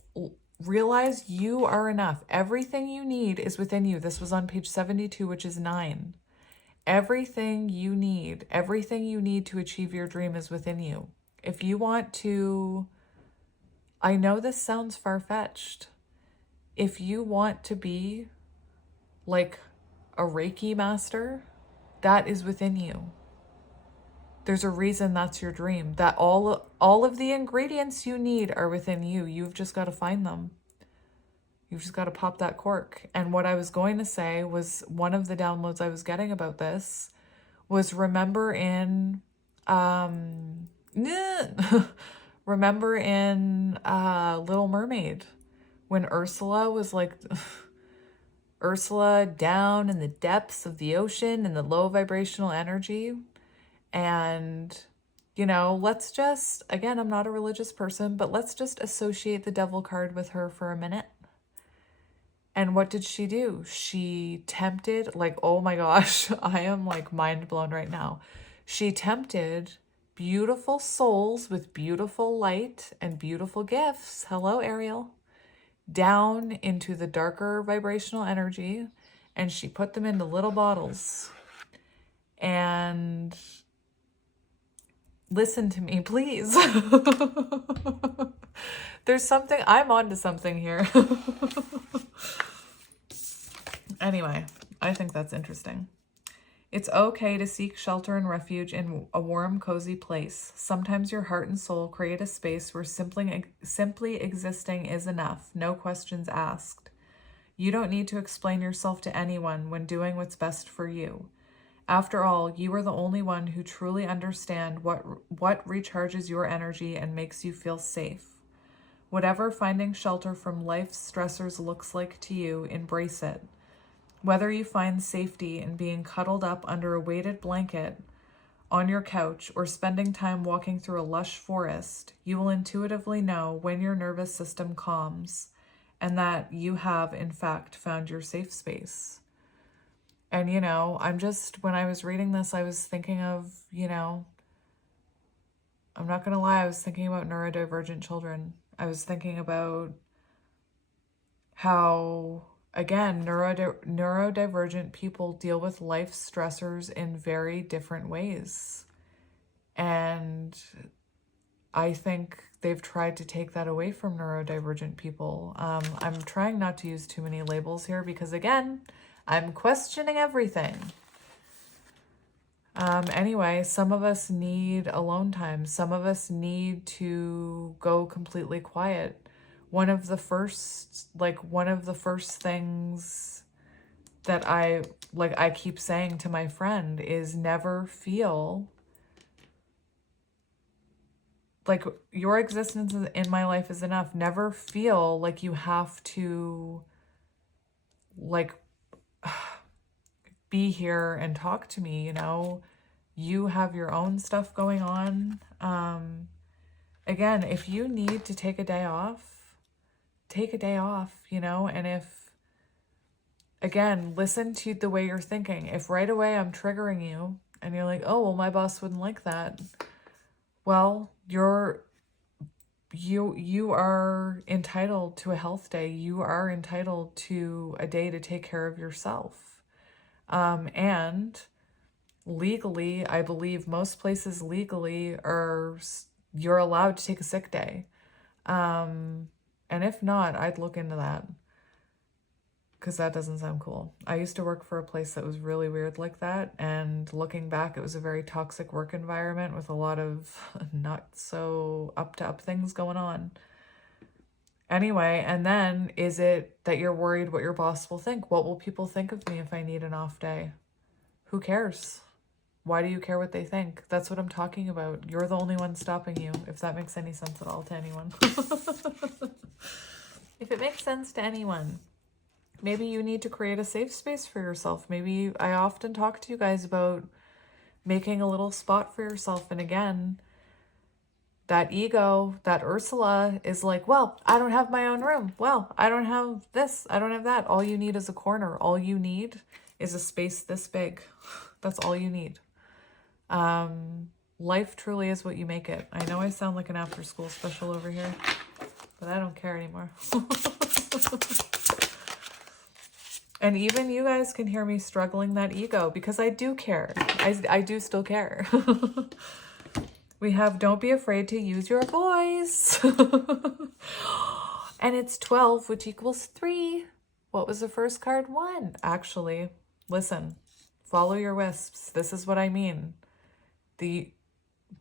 realize you are enough. Everything you need is within you. This was on page 72, which is 9. Everything you need to achieve your dream is within you. If you want to, I know this sounds far-fetched. If you want to be like a Reiki master, that is within you. There's a reason that's your dream. That all of the ingredients you need are within you. You've just got to find them. You've just got to pop that cork. And what I was going to say was, one of the downloads I was getting about this was, remember in Little Mermaid, when Ursula was like, Ursula down in the depths of the ocean in the low vibrational energy. And, you know, let's just, again, I'm not a religious person, but let's just associate the devil card with her for a minute. And what did she do? She tempted, like, oh my gosh, I am like mind blown right now. She tempted beautiful souls with beautiful light and beautiful gifts. Hello, Ariel. Down into the darker vibrational energy. And she put them into little bottles. And listen to me, please. There's something, I'm onto something here. Anyway, I think that's interesting. It's okay to seek shelter and refuge in a warm, cozy place. Sometimes your heart and soul create a space where simply existing is enough, no questions asked. You don't need to explain yourself to anyone when doing what's best for you. After all, you are the only one who truly understands what recharges your energy and makes you feel safe. Whatever finding shelter from life's stressors looks like to you, embrace it. Whether you find safety in being cuddled up under a weighted blanket on your couch or spending time walking through a lush forest, you will intuitively know when your nervous system calms and that you have, in fact, found your safe space. And, you know, when I was reading this, I was thinking of, you know, I'm not going to lie, I was thinking about neurodivergent children. I was thinking about how, again, neurodivergent people deal with life stressors in very different ways. And I think they've tried to take that away from neurodivergent people. I'm trying not to use too many labels here because, again, I'm questioning everything. Anyway, some of us need alone time. Some of us need to go completely quiet. one of the first things that I keep saying to my friend is never feel like your existence in my life is enough. Never feel like you have to like be here and talk to me, you know. You have your own stuff going on. Again, if you need to take a day off, take a day off, you know. And if, again, listen to the way you're thinking. If right away I'm triggering you and you're like, oh, well, my boss wouldn't like that. Well, you are entitled to a health day. You are entitled to a day to take care of yourself. And legally, I believe most places legally you're allowed to take a sick day. And if not, I'd look into that, because that doesn't sound cool. I used to work for a place that was really weird like that, and looking back, it was a very toxic work environment with a lot of not so up things going on. Anyway, and then is it that you're worried what your boss will think? What will people think of me if I need an off day? Who cares? Why do you care what they think? That's what I'm talking about. You're the only one stopping you, if that makes any sense at all to anyone. If it makes sense to anyone. Maybe you need to create a safe space for yourself. Maybe I often talk to you guys about making a little spot for yourself. And again, that ego, that Ursula is like, well, I don't have my own room. Well, I don't have this. I don't have that. All you need is a corner. All you need is a space this big. That's all you need. Life truly is what you make it. I know I sound like an after school special over here, but I don't care anymore. And even you guys can hear me struggling that ego, because I do care. I do still care. We have don't be afraid to use your voice. And it's 12, which equals 3. What was the first card? 1. Actually, listen, follow your wisps. This is what I mean.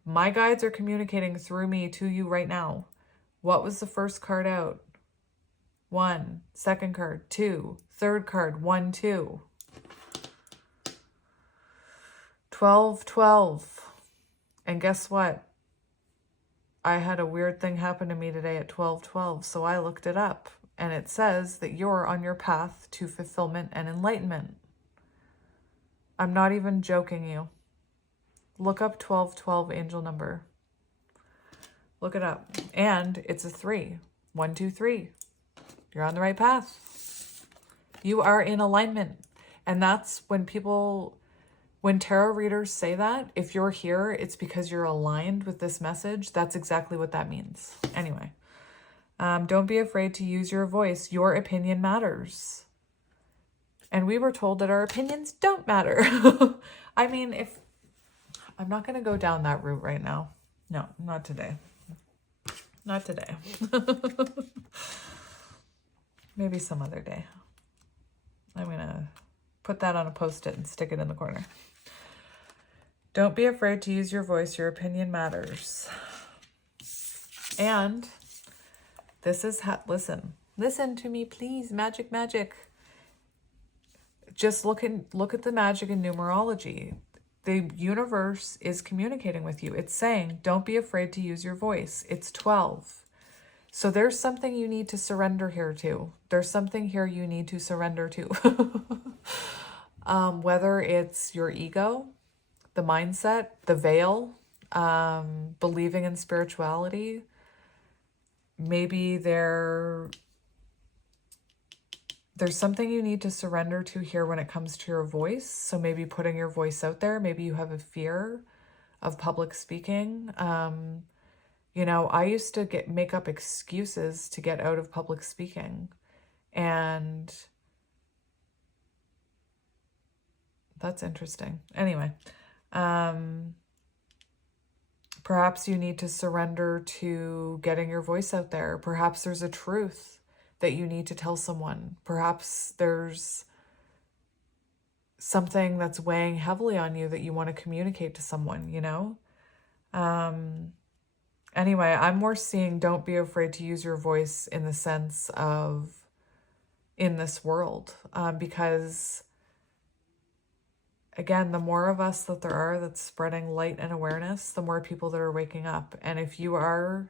My guides are communicating through me to you right now. What was the first card out? 1. Second card, 2. Third card, 1, 2. 12, 12. And guess what? I had a weird thing happen to me today at 12, 12. So I looked it up, and it says that you're on your path to fulfillment and enlightenment. I'm not even joking you. Look up 12, 12 angel number. Look it up. And it's a 3. 1, 2, 3. You're on the right path. You are in alignment. And that's when tarot readers say that, if you're here, it's because you're aligned with this message. That's exactly what that means. Anyway, don't be afraid to use your voice. Your opinion matters. And we were told that our opinions don't matter. I mean, I'm not going to go down that route right now. No, not today. Not today. Maybe some other day. I'm going to put that on a Post-it and stick it in the corner. Don't be afraid to use your voice. Your opinion matters. And this is listen to me, please. Magic, magic. Just look at the magic in numerology. The universe is communicating with you. It's saying, don't be afraid to use your voice. It's 12. So there's something you need to surrender here to. There's something here you need to surrender to. Whether it's your ego, the mindset, the veil, believing in spirituality. Maybe there's something you need to surrender to here when it comes to your voice. So maybe putting your voice out there. Maybe you have a fear of public speaking. You know, I used to make up excuses to get out of public speaking. And that's interesting. Anyway, perhaps you need to surrender to getting your voice out there. Perhaps there's a truth that you need to tell someone. Perhaps there's something that's weighing heavily on you that you want to communicate to someone, you know? Anyway, I'm more seeing don't be afraid to use your voice in the sense of in this world, because again, the more of us that there are that's spreading light and awareness, the more people that are waking up. And if you are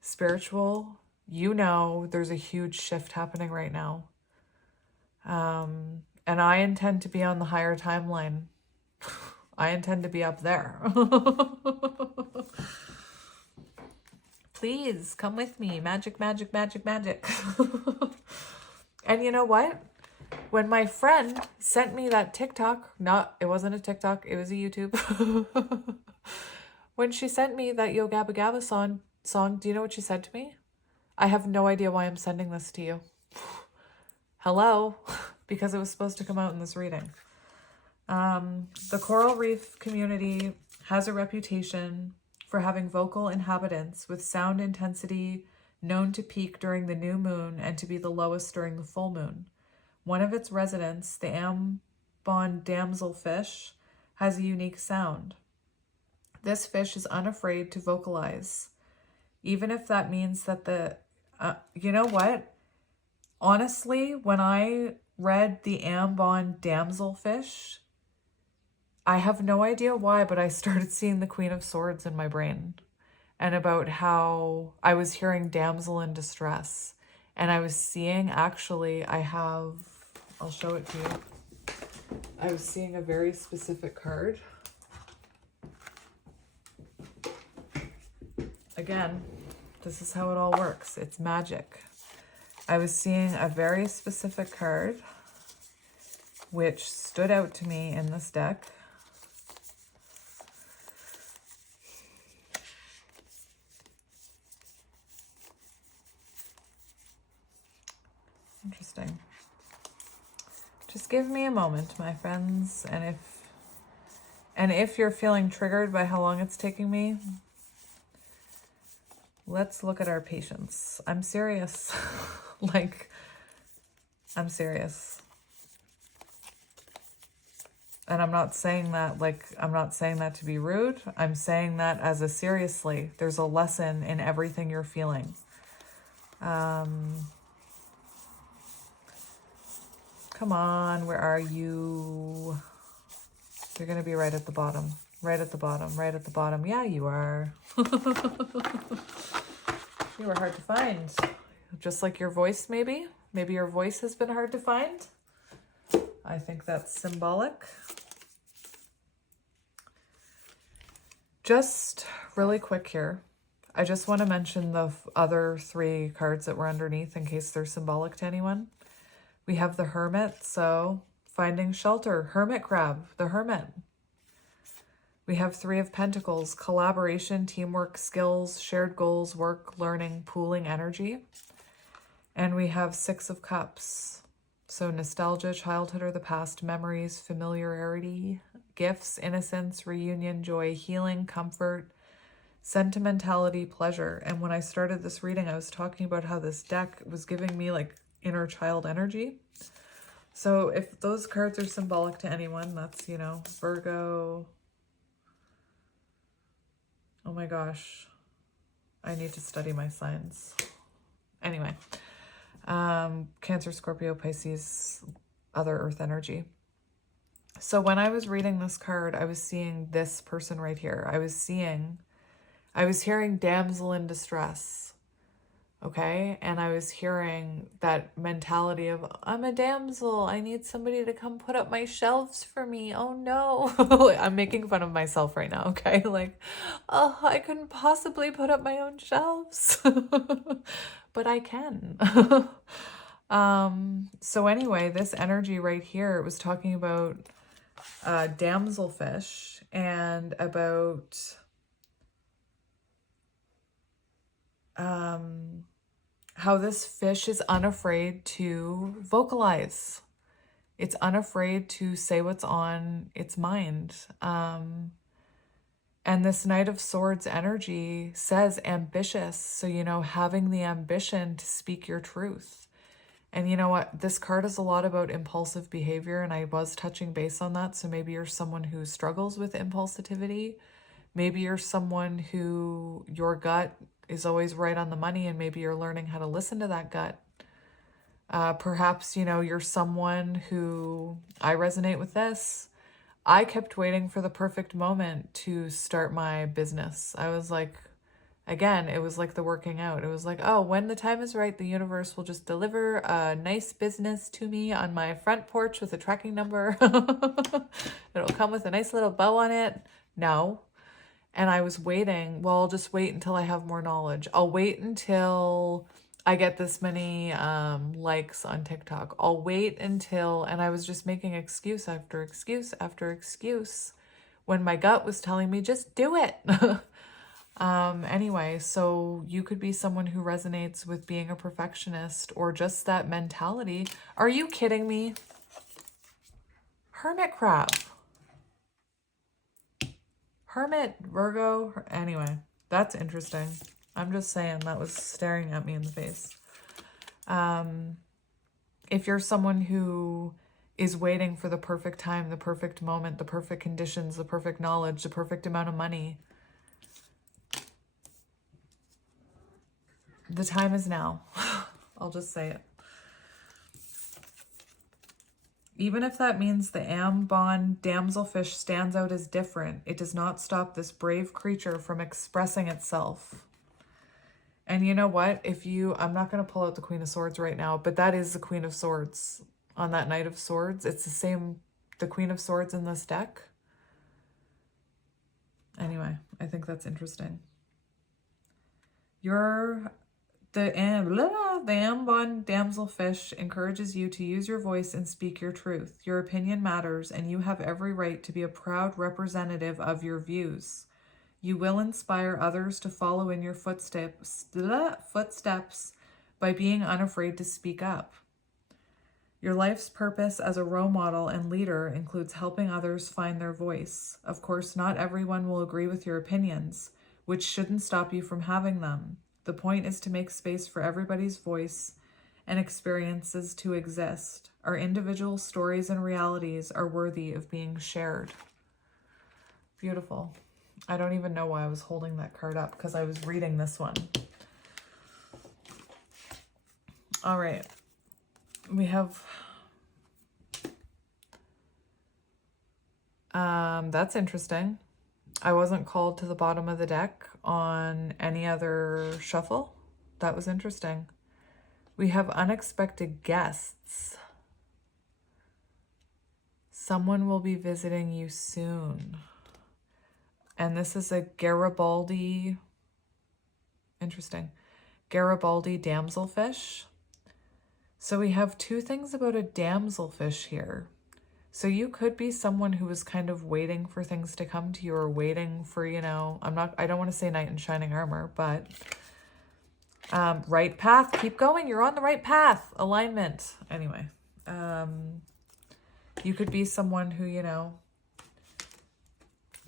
spiritual, you know there's a huge shift happening right now. And I intend to be on the higher timeline. I intend to be up there. Please come with me. Magic, magic, magic, magic. And you know what? When my friend sent me that TikTok, it wasn't a TikTok, it was a YouTube. When she sent me that Yo Gabba Gabba song, do you know what she said to me? I have no idea why I'm sending this to you. Hello? Because it was supposed to come out in this reading. The coral reef community has a reputation for having vocal inhabitants with sound intensity known to peak during the new moon and to be the lowest during the full moon. One of its residents, the Ambon damselfish, has a unique sound. This fish is unafraid to vocalize, even if that means that you know what? Honestly, when I read the Ambon damselfish, I have no idea why, but I started seeing the Queen of Swords in my brain, and about how I was hearing damsel in distress. And I was seeing, actually, I'll show it to you. I was seeing a very specific card. Again, this is how it all works. It's magic. I was seeing a very specific card, which stood out to me in this deck. Interesting. Just give me a moment, my friends, and if you're feeling triggered by how long it's taking me, let's look at our patience. I'm serious. Like, I'm serious. And I'm not saying that to be rude. I'm saying that as a seriously. There's a lesson in everything you're feeling. Come on, where are you? You're going to be right at the bottom. Right at the bottom, right at the bottom. Yeah, you are. You were hard to find. Just like your voice, maybe. Maybe your voice has been hard to find. I think that's symbolic. Just really quick here. I just want to mention the other 3 cards that were underneath in case they're symbolic to anyone. We have the Hermit, so finding shelter. Hermit crab, the Hermit. We have 3 of Pentacles, collaboration, teamwork, skills, shared goals, work, learning, pooling energy. And we have 6 of Cups. So nostalgia, childhood or the past, memories, familiarity, gifts, innocence, reunion, joy, healing, comfort, sentimentality, pleasure. And when I started this reading, I was talking about how this deck was giving me like inner child energy. So if those cards are symbolic to anyone, that's, you know, Virgo. Oh my gosh. I need to study my signs. Anyway, Cancer, Scorpio, Pisces, other earth energy. So when I was reading this card, I was seeing this person right here. I was hearing damsel in distress. Okay. And I was hearing that mentality of, I'm a damsel. I need somebody to come put up my shelves for me. Oh no. I'm making fun of myself right now. Okay. Like, oh, I couldn't possibly put up my own shelves, but I can. So anyway, this energy right here, it was talking about damselfish and about how this fish is unafraid to vocalize. It's unafraid to say what's on its mind. And this Knight of Swords energy says ambitious. So, you know, having the ambition to speak your truth. And you know what? This card is a lot about impulsive behavior, and I was touching base on that. So maybe you're someone who struggles with impulsivity. Maybe you're someone who your gut is always right on the money, and maybe you're learning how to listen to that gut. Perhaps, you know, you're someone who, I resonate with this. I kept waiting for the perfect moment to start my business. I was like, again, it was like the working out. It was like, oh, when the time is right, the universe will just deliver a nice business to me on my front porch with a tracking number. It'll come with a nice little bow on it. No. And I was waiting. Well, I'll just wait until I have more knowledge. I'll wait until I get this many likes on TikTok. I'll wait until, and I was just making excuse after excuse after excuse when my gut was telling me, just do it. Anyway, so you could be someone who resonates with being a perfectionist or just that mentality. Are you kidding me? Hermit crab. Hermit, Virgo. Anyway, that's interesting. I'm just saying, that was staring at me in the face. If you're someone who is waiting for the perfect time, the perfect moment, the perfect conditions, the perfect knowledge, the perfect amount of money, the time is now. I'll just say it. Even if that means the Ambon damselfish stands out as different, it does not stop this brave creature from expressing itself. And you know what? I'm not going to pull out the Queen of Swords right now, but that is the Queen of Swords on that Knight of Swords. It's the same, the Queen of Swords in this deck. Anyway, I think that's interesting. The Ambon damselfish encourages you to use your voice and speak your truth. Your opinion matters, and you have every right to be a proud representative of your views. You will inspire others to follow in your footsteps by being unafraid to speak up. Your life's purpose as a role model and leader includes helping others find their voice. Of course, not everyone will agree with your opinions, which shouldn't stop you from having them. The point is to make space for everybody's voice and experiences to exist. Our individual stories and realities are worthy of being shared. Beautiful. I don't even know why I was holding that card up, because I was reading this one. All right. We have... that's interesting. I wasn't called to the bottom of the deck on any other shuffle. That was interesting. We have unexpected guests. Someone will be visiting you soon. And this is a Garibaldi, interesting, Garibaldi damselfish. So we have two things about a damselfish here. So you could be someone who is kind of waiting for things to come to you, or waiting for, you know, I don't want to say knight in shining armor, but right path, keep going. You're on the right path. Alignment. Anyway, you could be someone who, you know,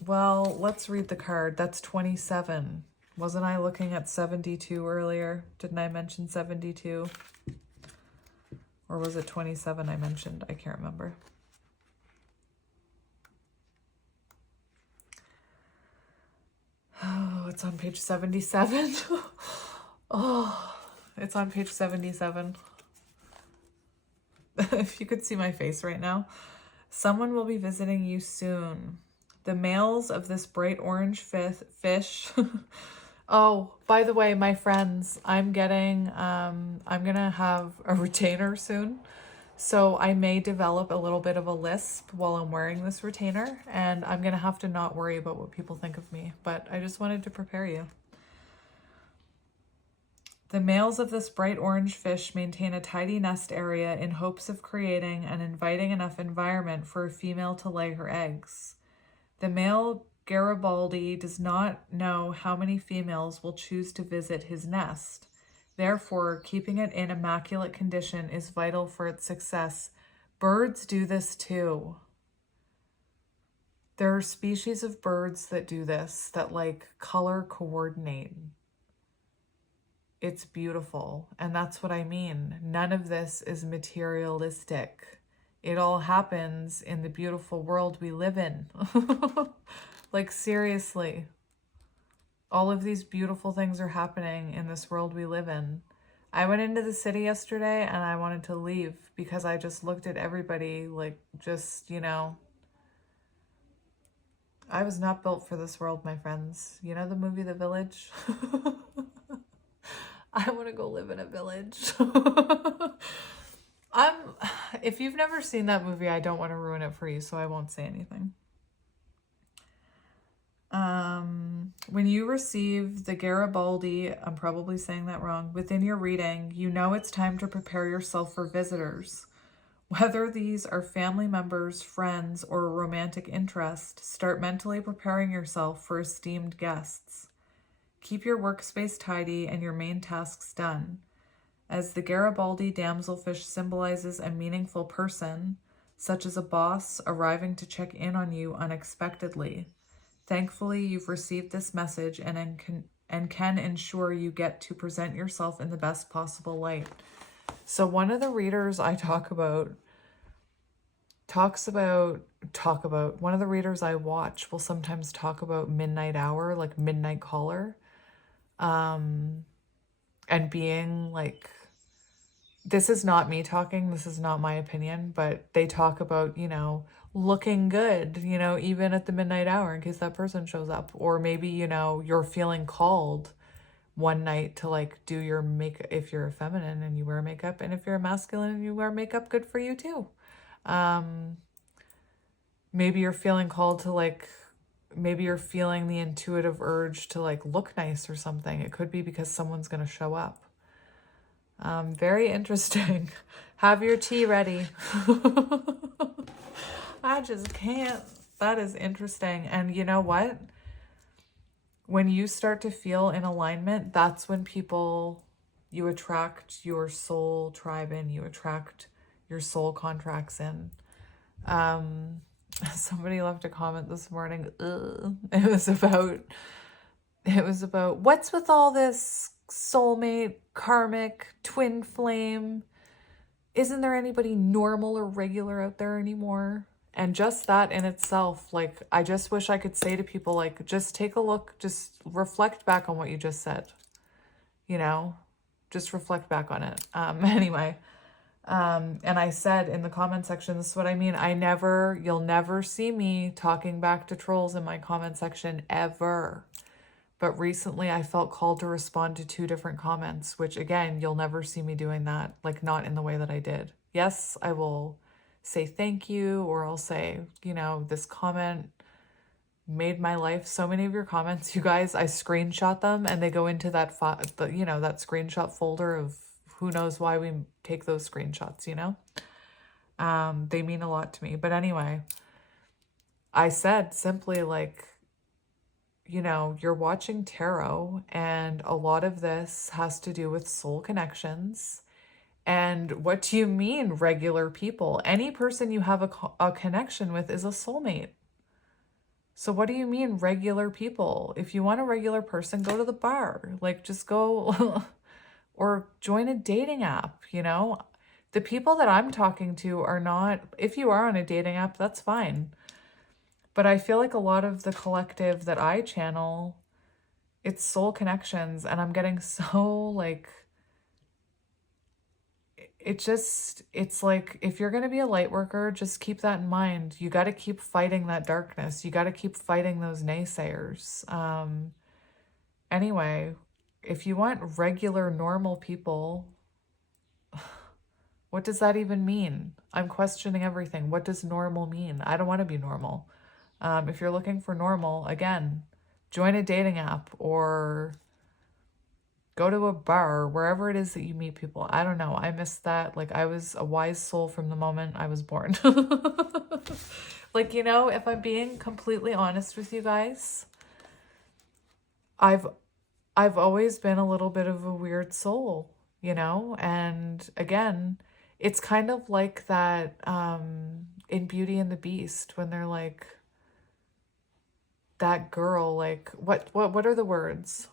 well, let's read the card. That's 27. Wasn't I looking at 72 earlier? Didn't I mention 72? Or was it 27 I mentioned? I can't remember. Oh, it's on page 77. Oh, it's on page 77. If you could see my face right now. Someone will be visiting you soon. The males of this bright orange fish. Oh, by the way, my friends, I'm going to have a retainer soon. So I may develop a little bit of a lisp while I'm wearing this retainer, and I'm going to have to not worry about what people think of me, but I just wanted to prepare you. The males of this bright orange fish maintain a tidy nest area in hopes of creating an inviting enough environment for a female to lay her eggs. The male Garibaldi does not know how many females will choose to visit his nest. Therefore, keeping it in immaculate condition is vital for its success. Birds do this too. There are species of birds that do this, that like color coordinate. It's beautiful. And that's what I mean. None of this is materialistic. It all happens in the beautiful world we live in. Like, seriously, All of these beautiful things are happening in this world we live in. I went into the city yesterday and I wanted to leave because I just looked at everybody like just, you know, I was not built for this world, my friends. You know the movie The Village? I want to go live in a village. I'm if you've never seen that movie, I don't want to ruin it for you, so I won't say anything. When you receive the Garibaldi, I'm probably saying that wrong, within your reading, you know it's time to prepare yourself for visitors. Whether these are family members, friends, or a romantic interest, start mentally preparing yourself for esteemed guests. Keep your workspace tidy and your main tasks done. As the Garibaldi damselfish symbolizes a meaningful person, such as a boss arriving to check in on you unexpectedly. Thankfully, you've received this message and can ensure you get to present yourself in the best possible light. So one of the readers I one of the readers I watch will sometimes talk about midnight hour, like midnight caller, and being like, this is not me talking, this is not my opinion, but they talk about, you know, looking good, you know, even at the midnight hour in case that person shows up. Or maybe, you know, you're feeling called one night to like do your makeup if you're a feminine and you wear makeup, and if you're a masculine and you wear makeup, good for you too. Maybe you're feeling called to like, maybe you're feeling the intuitive urge to like look nice or something. It could be because someone's going to show up. Very interesting. Have your tea ready. I just can't. That is interesting. And you know what? When you start to feel in alignment, that's when you attract your soul tribe in, you attract your soul contracts in. Somebody left a comment this morning. It was about what's with all this soulmate, karmic, twin flame? Isn't there anybody normal or regular out there anymore? And just that in itself, like, I just wish I could say to people, like, just take a look, just reflect back on what you just said, you know, just reflect back on it. Anyway, and I said in the comment section, this is what I mean. You'll never see me talking back to trolls in my comment section ever. But recently I felt called to respond to 2 different comments, which again, you'll never see me doing that, like not in the way that I did. Yes, I will say thank you, or I'll say, you know, this comment made my life. So many of your comments, you guys, I screenshot them and they go into that, you know, that screenshot folder of who knows why we take those screenshots, you know? They mean a lot to me. But anyway, I said simply like, you know, you're watching tarot, and a lot of this has to do with soul connections. And what do you mean, regular people? Any person you have a connection with is a soulmate. So what do you mean, regular people? If you want a regular person, go to the bar. Like, just go or join a dating app, you know? The people that I'm talking to are not, if you are on a dating app, that's fine. But I feel like a lot of the collective that I channel, it's soul connections, and I'm getting so like, it's like, if you're going to be a light worker, just keep that in mind. You got to keep fighting that darkness. You got to keep fighting those naysayers. Anyway, if you want regular, normal people, what does that even mean? I'm questioning everything. What does normal mean? I don't want to be normal. If you're looking for normal, again, join a dating app or go to a bar, wherever it is that you meet people. I don't know. I missed that. Like, I was a wise soul from the moment I was born. Like, you know, if I'm being completely honest with you guys, I've always been a little bit of a weird soul, you know? And again, it's kind of like that in Beauty and the Beast when they're like, that girl, like, what are the words?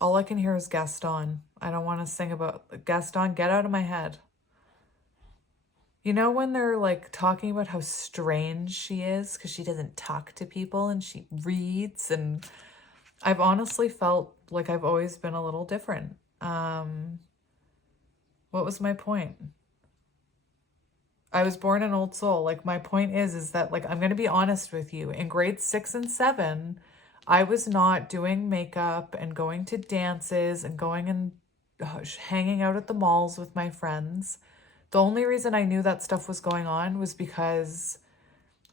All I can hear is Gaston. I don't want to sing about Gaston. Get out of my head. You know when they're like talking about how strange she is because she doesn't talk to people and she reads, and I've honestly felt like I've always been a little different. What was my point? I was born an old soul. Like, my point is that, like, I'm going to be honest with you. In grades 6 and 7, I was not doing makeup and going to dances and going and hanging out at the malls with my friends. The only reason I knew that stuff was going on was because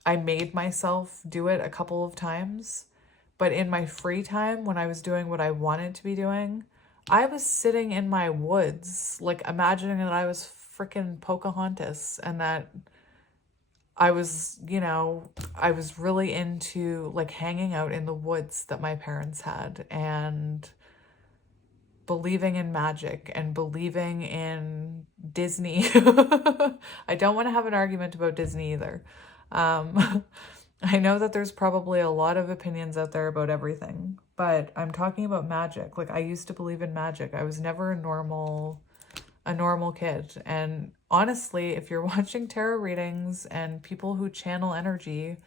I made myself do it a couple of times. But in my free time, when I was doing what I wanted to be doing, I was sitting in my woods, like imagining that I was freaking Pocahontas and that I was, you know, I was really into like hanging out in the woods that my parents had and believing in magic and believing in Disney. I don't want to have an argument about Disney either. I know that there's probably a lot of opinions out there about everything, but I'm talking about magic. Like, I used to believe in magic. I was never a normal kid. And honestly, if you're watching tarot readings and people who channel energy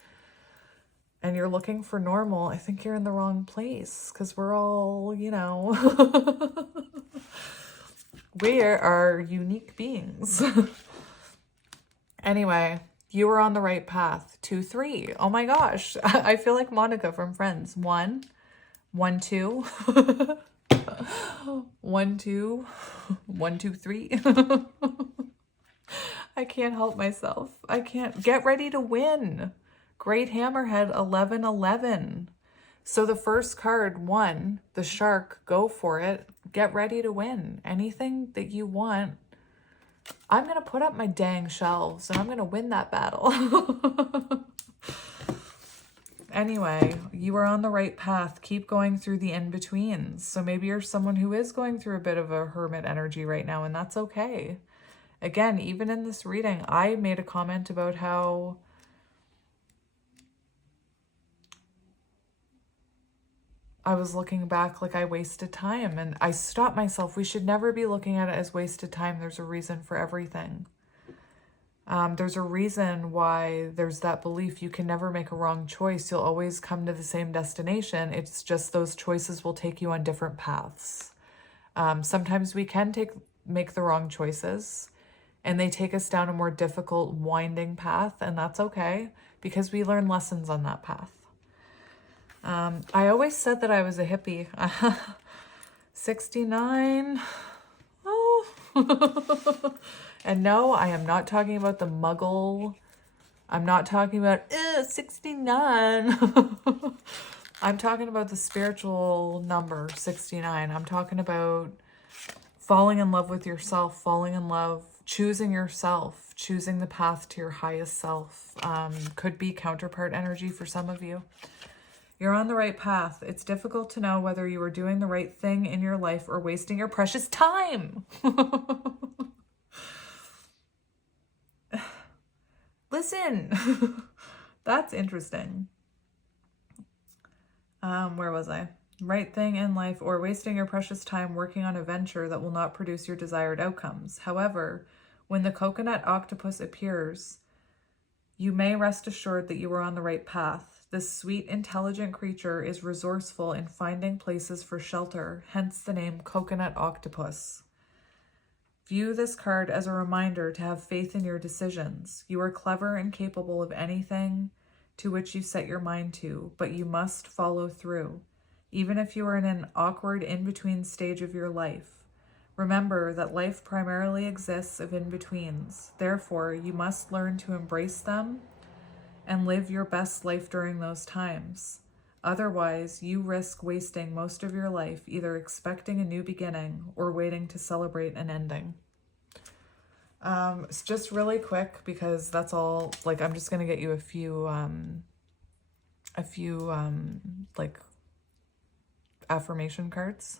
and you're looking for normal, I think you're in the wrong place, because we're all, you know, we are unique beings. Anyway, you were on the right path. 2, 3. Oh my gosh. I feel like Monica from Friends. 1, 1, 2. 1, 2. 1, 2, 3. I can't help myself. I can't. Get ready to win. Great Hammerhead 11, 11. So the first card, 1, the shark, go for it. Get ready to win. Anything that you want, I'm going to put up my dang shelves and I'm going to win that battle. Anyway, you are on the right path. Keep going through the in-betweens. So maybe you're someone who is going through a bit of a hermit energy right now, and that's okay. Again, even in this reading, I made a comment about how I was looking back like I wasted time, and I stopped myself. We should never be looking at it as wasted time. There's a reason for everything. There's a reason why there's that belief you can never make a wrong choice. You'll always come to the same destination. It's just those choices will take you on different paths. Sometimes we can make the wrong choices and they take us down a more difficult, winding path, and that's okay because we learn lessons on that path. I always said that I was a hippie. 69. Oh. And no, I am not talking about the muggle. I'm not talking about 69. I'm talking about the spiritual number 69. I'm talking about falling in love with yourself, falling in love, choosing yourself, choosing the path to your highest self. Could be counterpart energy for some of you. You're on the right path. It's difficult to know whether you are doing the right thing in your life or wasting your precious time. Listen, that's interesting. Where was I? Right thing in life or wasting your precious time working on a venture that will not produce your desired outcomes. However, when the coconut octopus appears, you may rest assured that you are on the right path. This sweet, intelligent creature is resourceful in finding places for shelter, hence the name coconut octopus. View this card as a reminder to have faith in your decisions. You are clever and capable of anything to which you set your mind to, but you must follow through, even if you are in an awkward in-between stage of your life. Remember that life primarily exists of in-betweens. Therefore, you must learn to embrace them and live your best life during those times. Otherwise, you risk wasting most of your life either expecting a new beginning or waiting to celebrate an ending. It's just really quick because that's all, like, I'm just going to get you a few like affirmation cards.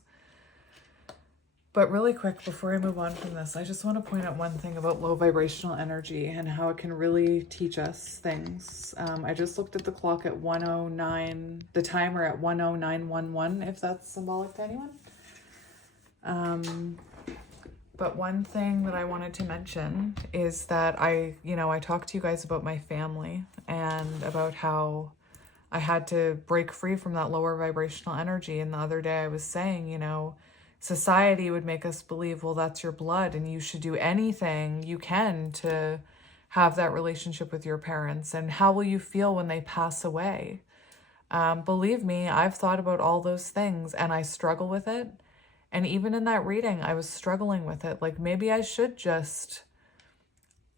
But really quick, before I move on from this, I just want to point out one thing about low vibrational energy and how it can really teach us things. I just looked at the clock at 1:09, the timer at 1:0911, if that's symbolic to anyone. But one thing that I wanted to mention is that I talked to you guys about my family and about how I had to break free from that lower vibrational energy. And the other day I was saying, society would make us believe, well, that's your blood and you should do anything you can to have that relationship with your parents. And how will you feel when they pass away? Believe me, I've thought about all those things and I struggle with it. And even in that reading, I was struggling with it. Like, maybe I should just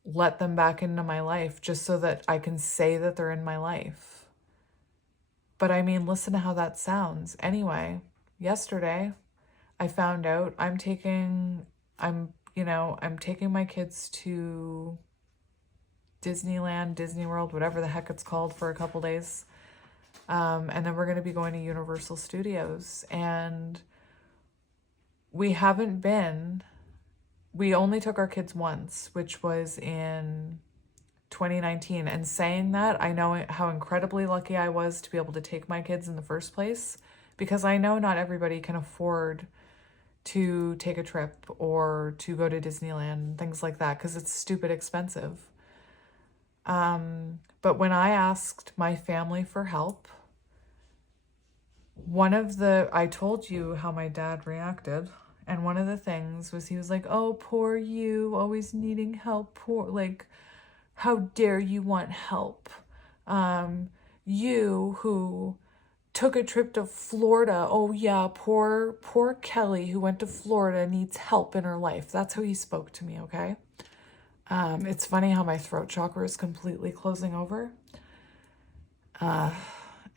let them back into my life just so that I can say that they're in my life. But I mean, listen to how that sounds. Anyway, yesterday I found out I'm taking my kids to Disneyland, Disney World, whatever the heck it's called, for a couple days. And then we're going to be going to Universal Studios. And we only took our kids once, which was in 2019. And saying that, I know how incredibly lucky I was to be able to take my kids in the first place, because I know not everybody can afford to take a trip or to go to Disneyland, things like that, because it's stupid expensive. But when I asked my family for help, I told you how my dad reacted. And one of the things was, he was like, oh, poor you, always needing help. Poor, like, how dare you want help? You who took a trip to Florida. Oh yeah, poor Kelly who went to Florida needs help in her life. That's how he spoke to me, okay? It's funny how my throat chakra is completely closing over.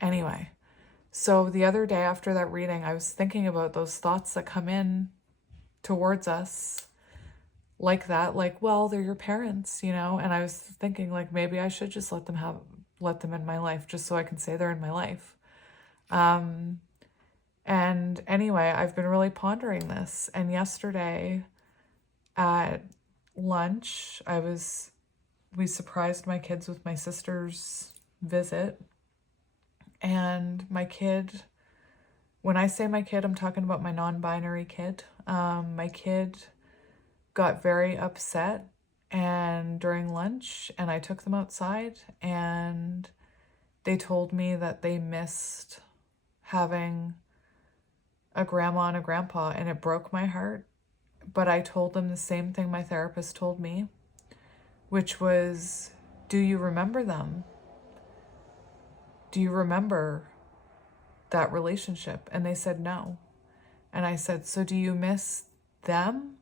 Anyway, so the other day after that reading, I was thinking about those thoughts that come in towards us like that, like, well, they're your parents, and I was thinking, like, maybe I should just let them in my life just so I can say they're in my life. And anyway, I've been really pondering this. And yesterday at lunch, we surprised my kids with my sister's visit. And my kid, when I say my kid, I'm talking about my non-binary kid. My kid got very upset and during lunch, and I took them outside and they told me that they missed having a grandma and a grandpa, and it broke my heart. But I told them the same thing my therapist told me, which was, do you remember them? Do you remember that relationship? And they said no. And I said, so do you miss them?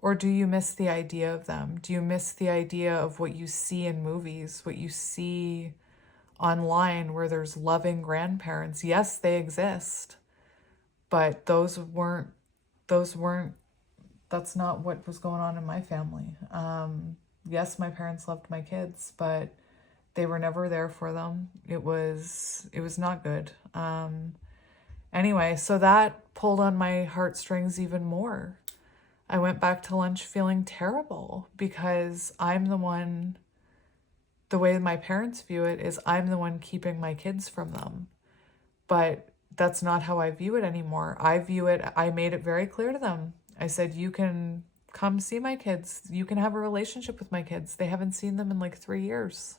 Or do you miss the idea of them? Do you miss the idea of what you see in movies, what you see online where there's loving grandparents? Yes, they exist, but that's not what was going on in my family. Yes, my parents loved my kids, but they were never there for them. It was not good. Anyway, so that pulled on my heartstrings even more. I went back to lunch feeling terrible because the way my parents view it is I'm the one keeping my kids from them. But that's not how I view it anymore. I made it very clear to them. I said, you can come see my kids. You can have a relationship with my kids. They haven't seen them in like 3 years.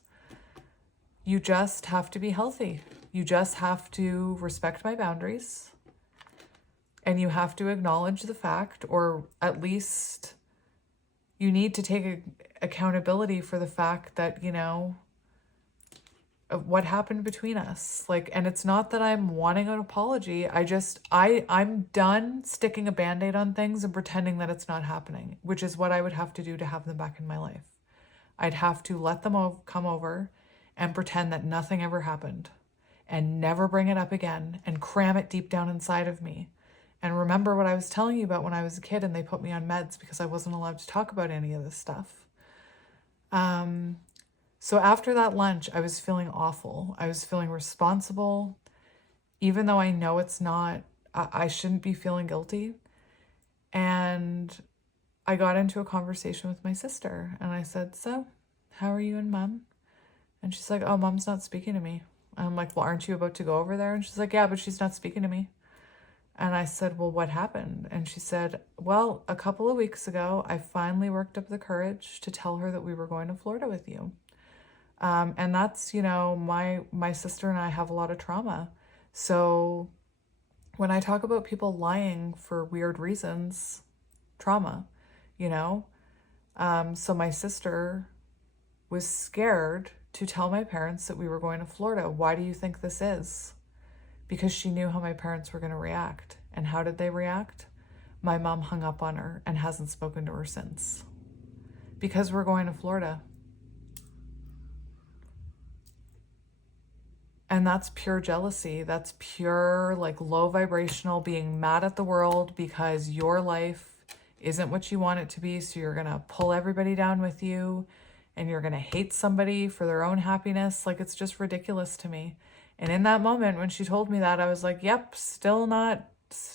You just have to be healthy. You just have to respect my boundaries. And you have to acknowledge the fact, or at least you need to take accountability for the fact that, of what happened between us. Like, and it's not that I'm wanting an apology. I'm done sticking a Band-Aid on things and pretending that it's not happening, which is what I would have to do to have them back in my life. I'd have to let them come over and pretend that nothing ever happened and never bring it up again and cram it deep down inside of me. And remember what I was telling you about when I was a kid and they put me on meds because I wasn't allowed to talk about any of this stuff. So after that lunch, I was feeling awful. I was feeling responsible, even though I know it's not, I shouldn't be feeling guilty. And I got into a conversation with my sister and I said, so how are you and Mom? And she's like, oh, Mom's not speaking to me. I'm like, well, aren't you about to go over there? And she's like, yeah, but she's not speaking to me. And I said, well, what happened? And she said, well, a couple of weeks ago, I finally worked up the courage to tell her that we were going to Florida with you. And that's, you know, my sister and I have a lot of trauma. So when I talk about people lying for weird reasons, trauma, you know? So my sister was scared to tell my parents that we were going to Florida. Why do you think this is? Because she knew how my parents were going to react. And how did they react? My mom hung up on her and hasn't spoken to her since. Because we're going to Florida. And that's pure jealousy. That's pure, like, low vibrational, being mad at the world because your life isn't what you want it to be. So you're going to pull everybody down with you and you're going to hate somebody for their own happiness. Like, it's just ridiculous to me. And in that moment, when she told me that, I was like, yep, still not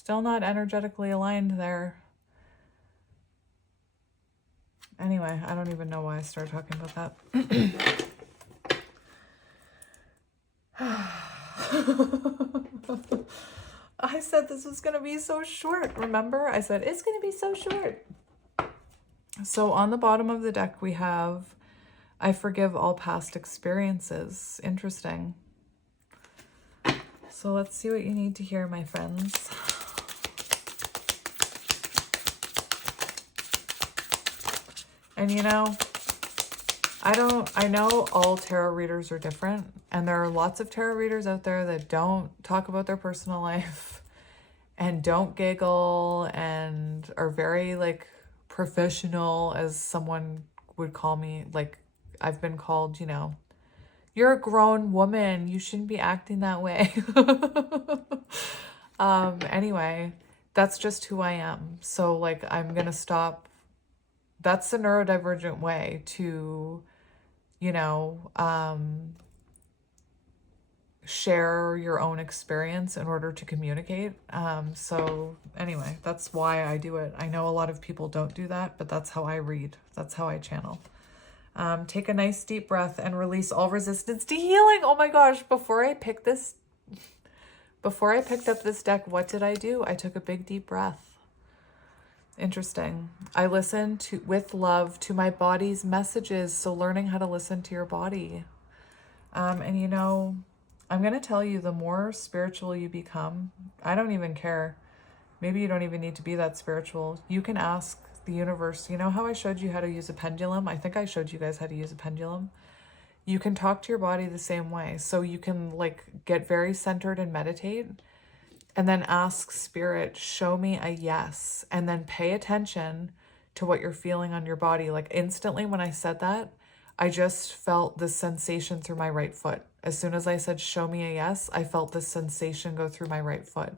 energetically aligned there. Anyway, I don't even know why I started talking about that. I said this was going to be so short. Remember? I said it's going to be so short. So on the bottom of the deck, we have, I forgive all past experiences. Interesting. So let's see what you need to hear, my friends. And you know, I know all tarot readers are different, and there are lots of tarot readers out there that don't talk about their personal life and don't giggle and are very, like, professional, as someone would call me. Like, I've been called, you know, you're a grown woman, you shouldn't be acting that way. Anyway, that's just who I am. So, like, I'm gonna stop. That's the neurodivergent way to, you know, share your own experience in order to communicate. So anyway, that's why I do it. I know a lot of people don't do that, but that's how I read. That's how I channel. Take a nice deep breath and release all resistance to healing. Oh my gosh, before I picked up this deck, what did I do? I took a big deep breath. Interesting. I listen with love to my body's messages. So learning how to listen to your body. And you know, I'm going to tell you, the more spiritual you become, I don't even care. Maybe you don't even need to be that spiritual. You can ask the universe. You know how I showed you how to use a pendulum? I think I showed you guys how to use a pendulum. You can talk to your body the same way. So you can, like, get very centered and meditate. And then ask spirit, show me a yes. And then pay attention to what you're feeling on your body. Like, instantly when I said that, I just felt this sensation through my right foot. As soon as I said, show me a yes, I felt this sensation go through my right foot.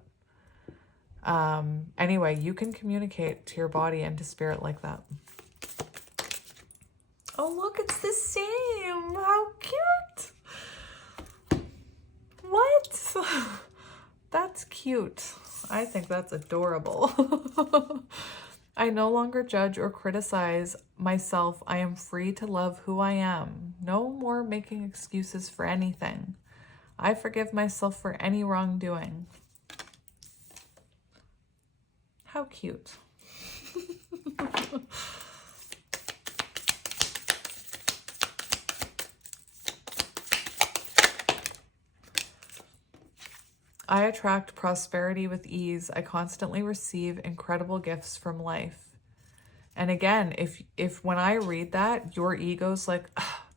Anyway, you can communicate to your body and to spirit like that. Oh, look, it's the same. How cute. What? That's cute. I think that's adorable. I no longer judge or criticize myself. I am free to love who I am. No more making excuses for anything. I forgive myself for any wrongdoing. How cute. I attract prosperity with ease. I constantly receive incredible gifts from life. And again, if when I read that, your ego's like,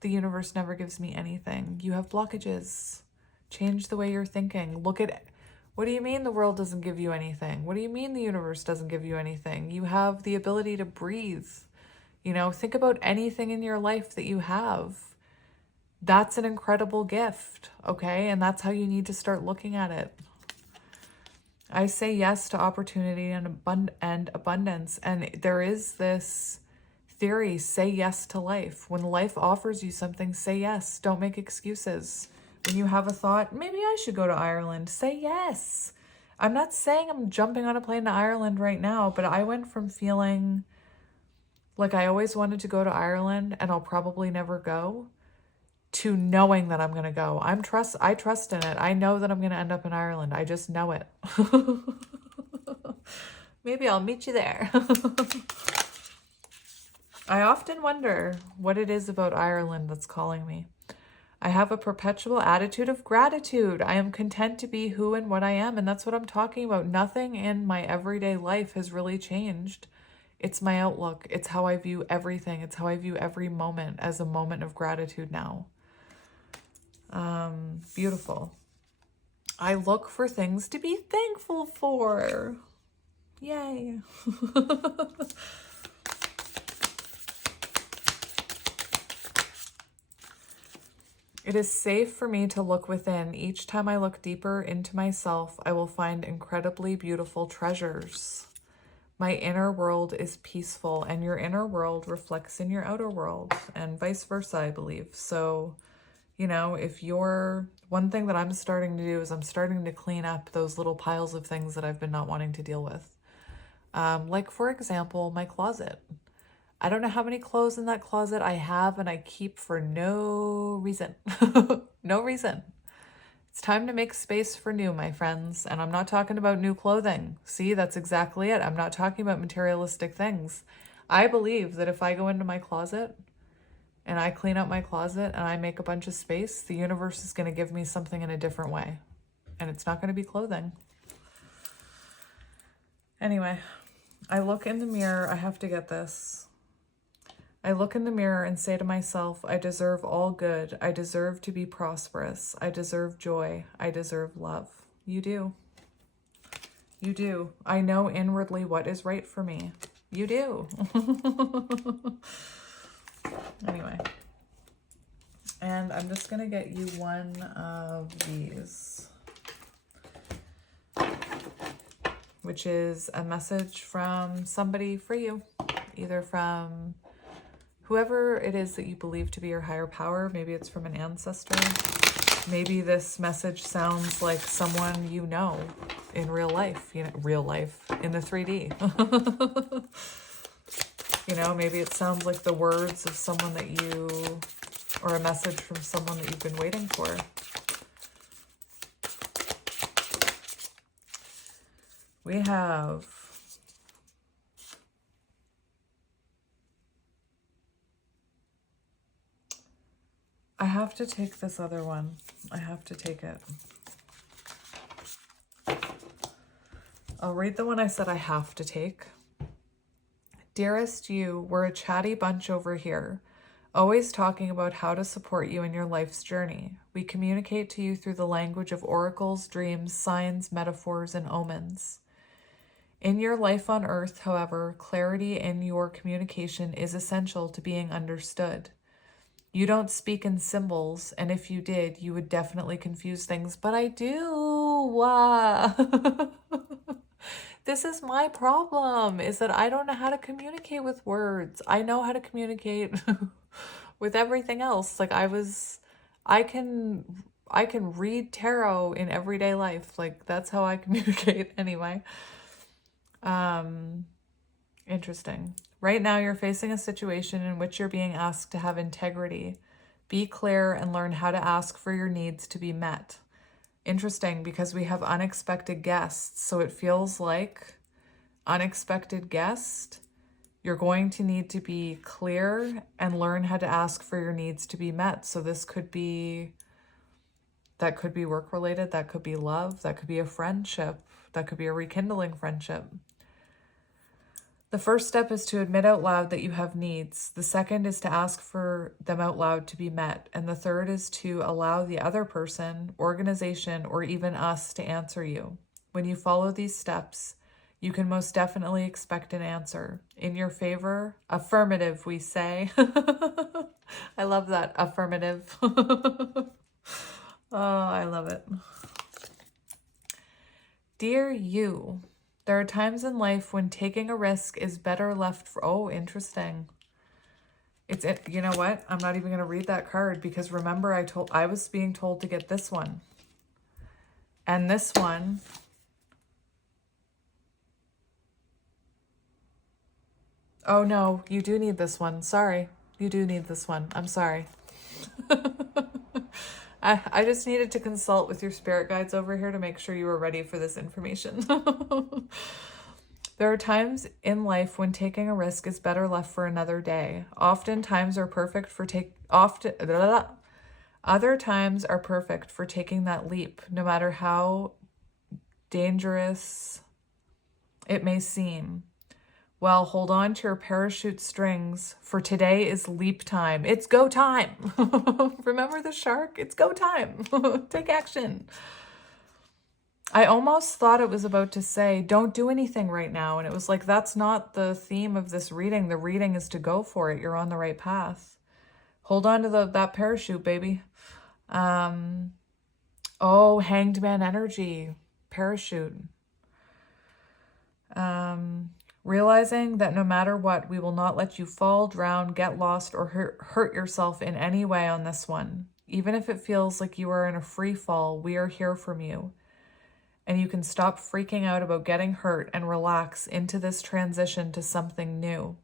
the universe never gives me anything. You have blockages. Change the way you're thinking. Look at it. What do you mean the world doesn't give you anything? What do you mean the universe doesn't give you anything? You have the ability to breathe. You know, think about anything in your life that you have. That's an incredible gift, okay? And that's how you need to start looking at it. I say yes to opportunity and abundance. And there is this theory, say yes to life. When life offers you something, say yes. Don't make excuses. When you have a thought, maybe I should go to Ireland, say yes. I'm not saying I'm jumping on a plane to Ireland right now, but I went from feeling like I always wanted to go to Ireland and I'll probably never go, to knowing that I'm going to go. I trust in it. I know that I'm going to end up in Ireland. I just know it. Maybe I'll meet you there. I often wonder what it is about Ireland that's calling me. I have a perpetual attitude of gratitude. I am content to be who and what I am, and that's what I'm talking about. Nothing in my everyday life has really changed. It's my outlook. It's how I view everything. It's how I view every moment as a moment of gratitude now. Beautiful. I look for things to be thankful for. Yay. It is safe for me to look within. Each time I look deeper into myself, I will find incredibly beautiful treasures. My inner world is peaceful, and your inner world reflects in your outer world, and vice versa, I believe. So, you know, if you're... One thing that I'm starting to do is I'm starting to clean up those little piles of things that I've been not wanting to deal with. Like, for example, my closet. I don't know how many clothes in that closet I have and I keep for no reason. No reason. It's time to make space for new, my friends. And I'm not talking about new clothing. See, that's exactly it. I'm not talking about materialistic things. I believe that if I go into my closet and I clean up my closet and I make a bunch of space, the universe is going to give me something in a different way. And it's not going to be clothing. Anyway, I look in the mirror. I have to get this. I look in the mirror and say to myself, I deserve all good. I deserve to be prosperous. I deserve joy. I deserve love. You do. You do. I know inwardly what is right for me. You do. Anyway. And I'm just going to get you one of these, which is a message from somebody for you, either from whoever it is that you believe to be your higher power. Maybe it's from an ancestor. Maybe this message sounds like someone you know in real life, in the 3D. You know, maybe it sounds like the words of someone that you, or a message from someone that you've been waiting for. We have... I have to take this other one. I have to take it. I'll read the one I said I have to take. Dearest you, we're a chatty bunch over here, always talking about how to support you in your life's journey. We communicate to you through the language of oracles, dreams, signs, metaphors, and omens. In your life on Earth, however, clarity in your communication is essential to being understood. You don't speak in symbols, and if you did, you would definitely confuse things, but I do. This is my problem, is that I don't know how to communicate with words. I know how to communicate with everything else. Like I can read tarot in everyday life. Like that's how I communicate anyway. Interesting. Right now, you're facing a situation in which you're being asked to have integrity. Be clear and learn how to ask for your needs to be met. Interesting, because we have unexpected guests. So it feels like unexpected guest. You're going to need to be clear and learn how to ask for your needs to be met. So this could be, that could be work related. That could be love. That could be a friendship. That could be a rekindling friendship. The first step is to admit out loud that you have needs. The second is to ask for them out loud to be met. And the third is to allow the other person, organization, or even us to answer you. When you follow these steps, you can most definitely expect an answer. In your favor, affirmative, we say. I love that, affirmative. Oh, I love it. Dear you, there are times in life when taking a risk is better left for... Oh, interesting. You know what? I'm not even going to read that card because remember I was being told to get this one. And this one... Oh no, you do need this one. Sorry. You do need this one. I'm sorry. I just needed to consult with your spirit guides over here to make sure you were ready for this information. There are times in life when taking a risk is better left for another day. Other times are perfect for taking that leap, no matter how dangerous it may seem. Well, hold on to your parachute strings, for today is leap time. It's go time. Remember the shark? It's go time. Take action. I almost thought it was about to say, don't do anything right now. And it was like, that's not the theme of this reading. The reading is to go for it. You're on the right path. Hold on to that parachute, baby. Oh, hanged man energy. Parachute. Realizing that no matter what, we will not let you fall, drown, get lost, or hurt yourself in any way on this one. Even if it feels like you are in a free fall, we are here from you. And you can stop freaking out about getting hurt and relax into this transition to something new.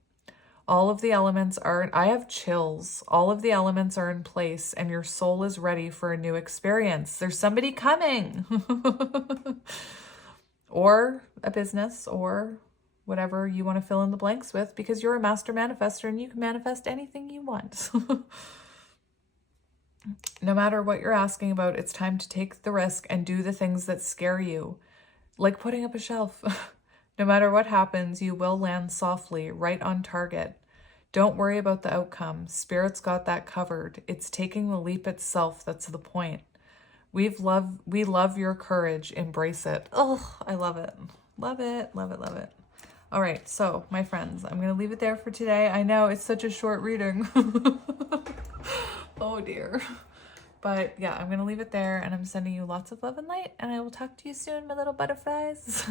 All of the elements are, I have chills. All of the elements are in place and your soul is ready for a new experience. There's somebody coming. Or a business or whatever you want to fill in the blanks with, because you're a master manifestor and you can manifest anything you want. No matter what you're asking about, it's time to take the risk and do the things that scare you, like putting up a shelf. No matter what happens, you will land softly, right on target. Don't worry about the outcome. Spirit's got that covered. It's taking the leap itself that's the point. We love your courage. Embrace it. Oh, I love it. Love it, love it, love it. All right, so my friends, I'm going to leave it there for today. I know it's such a short reading. Oh dear. But yeah, I'm going to leave it there and I'm sending you lots of love and light and I will talk to you soon, my little butterflies.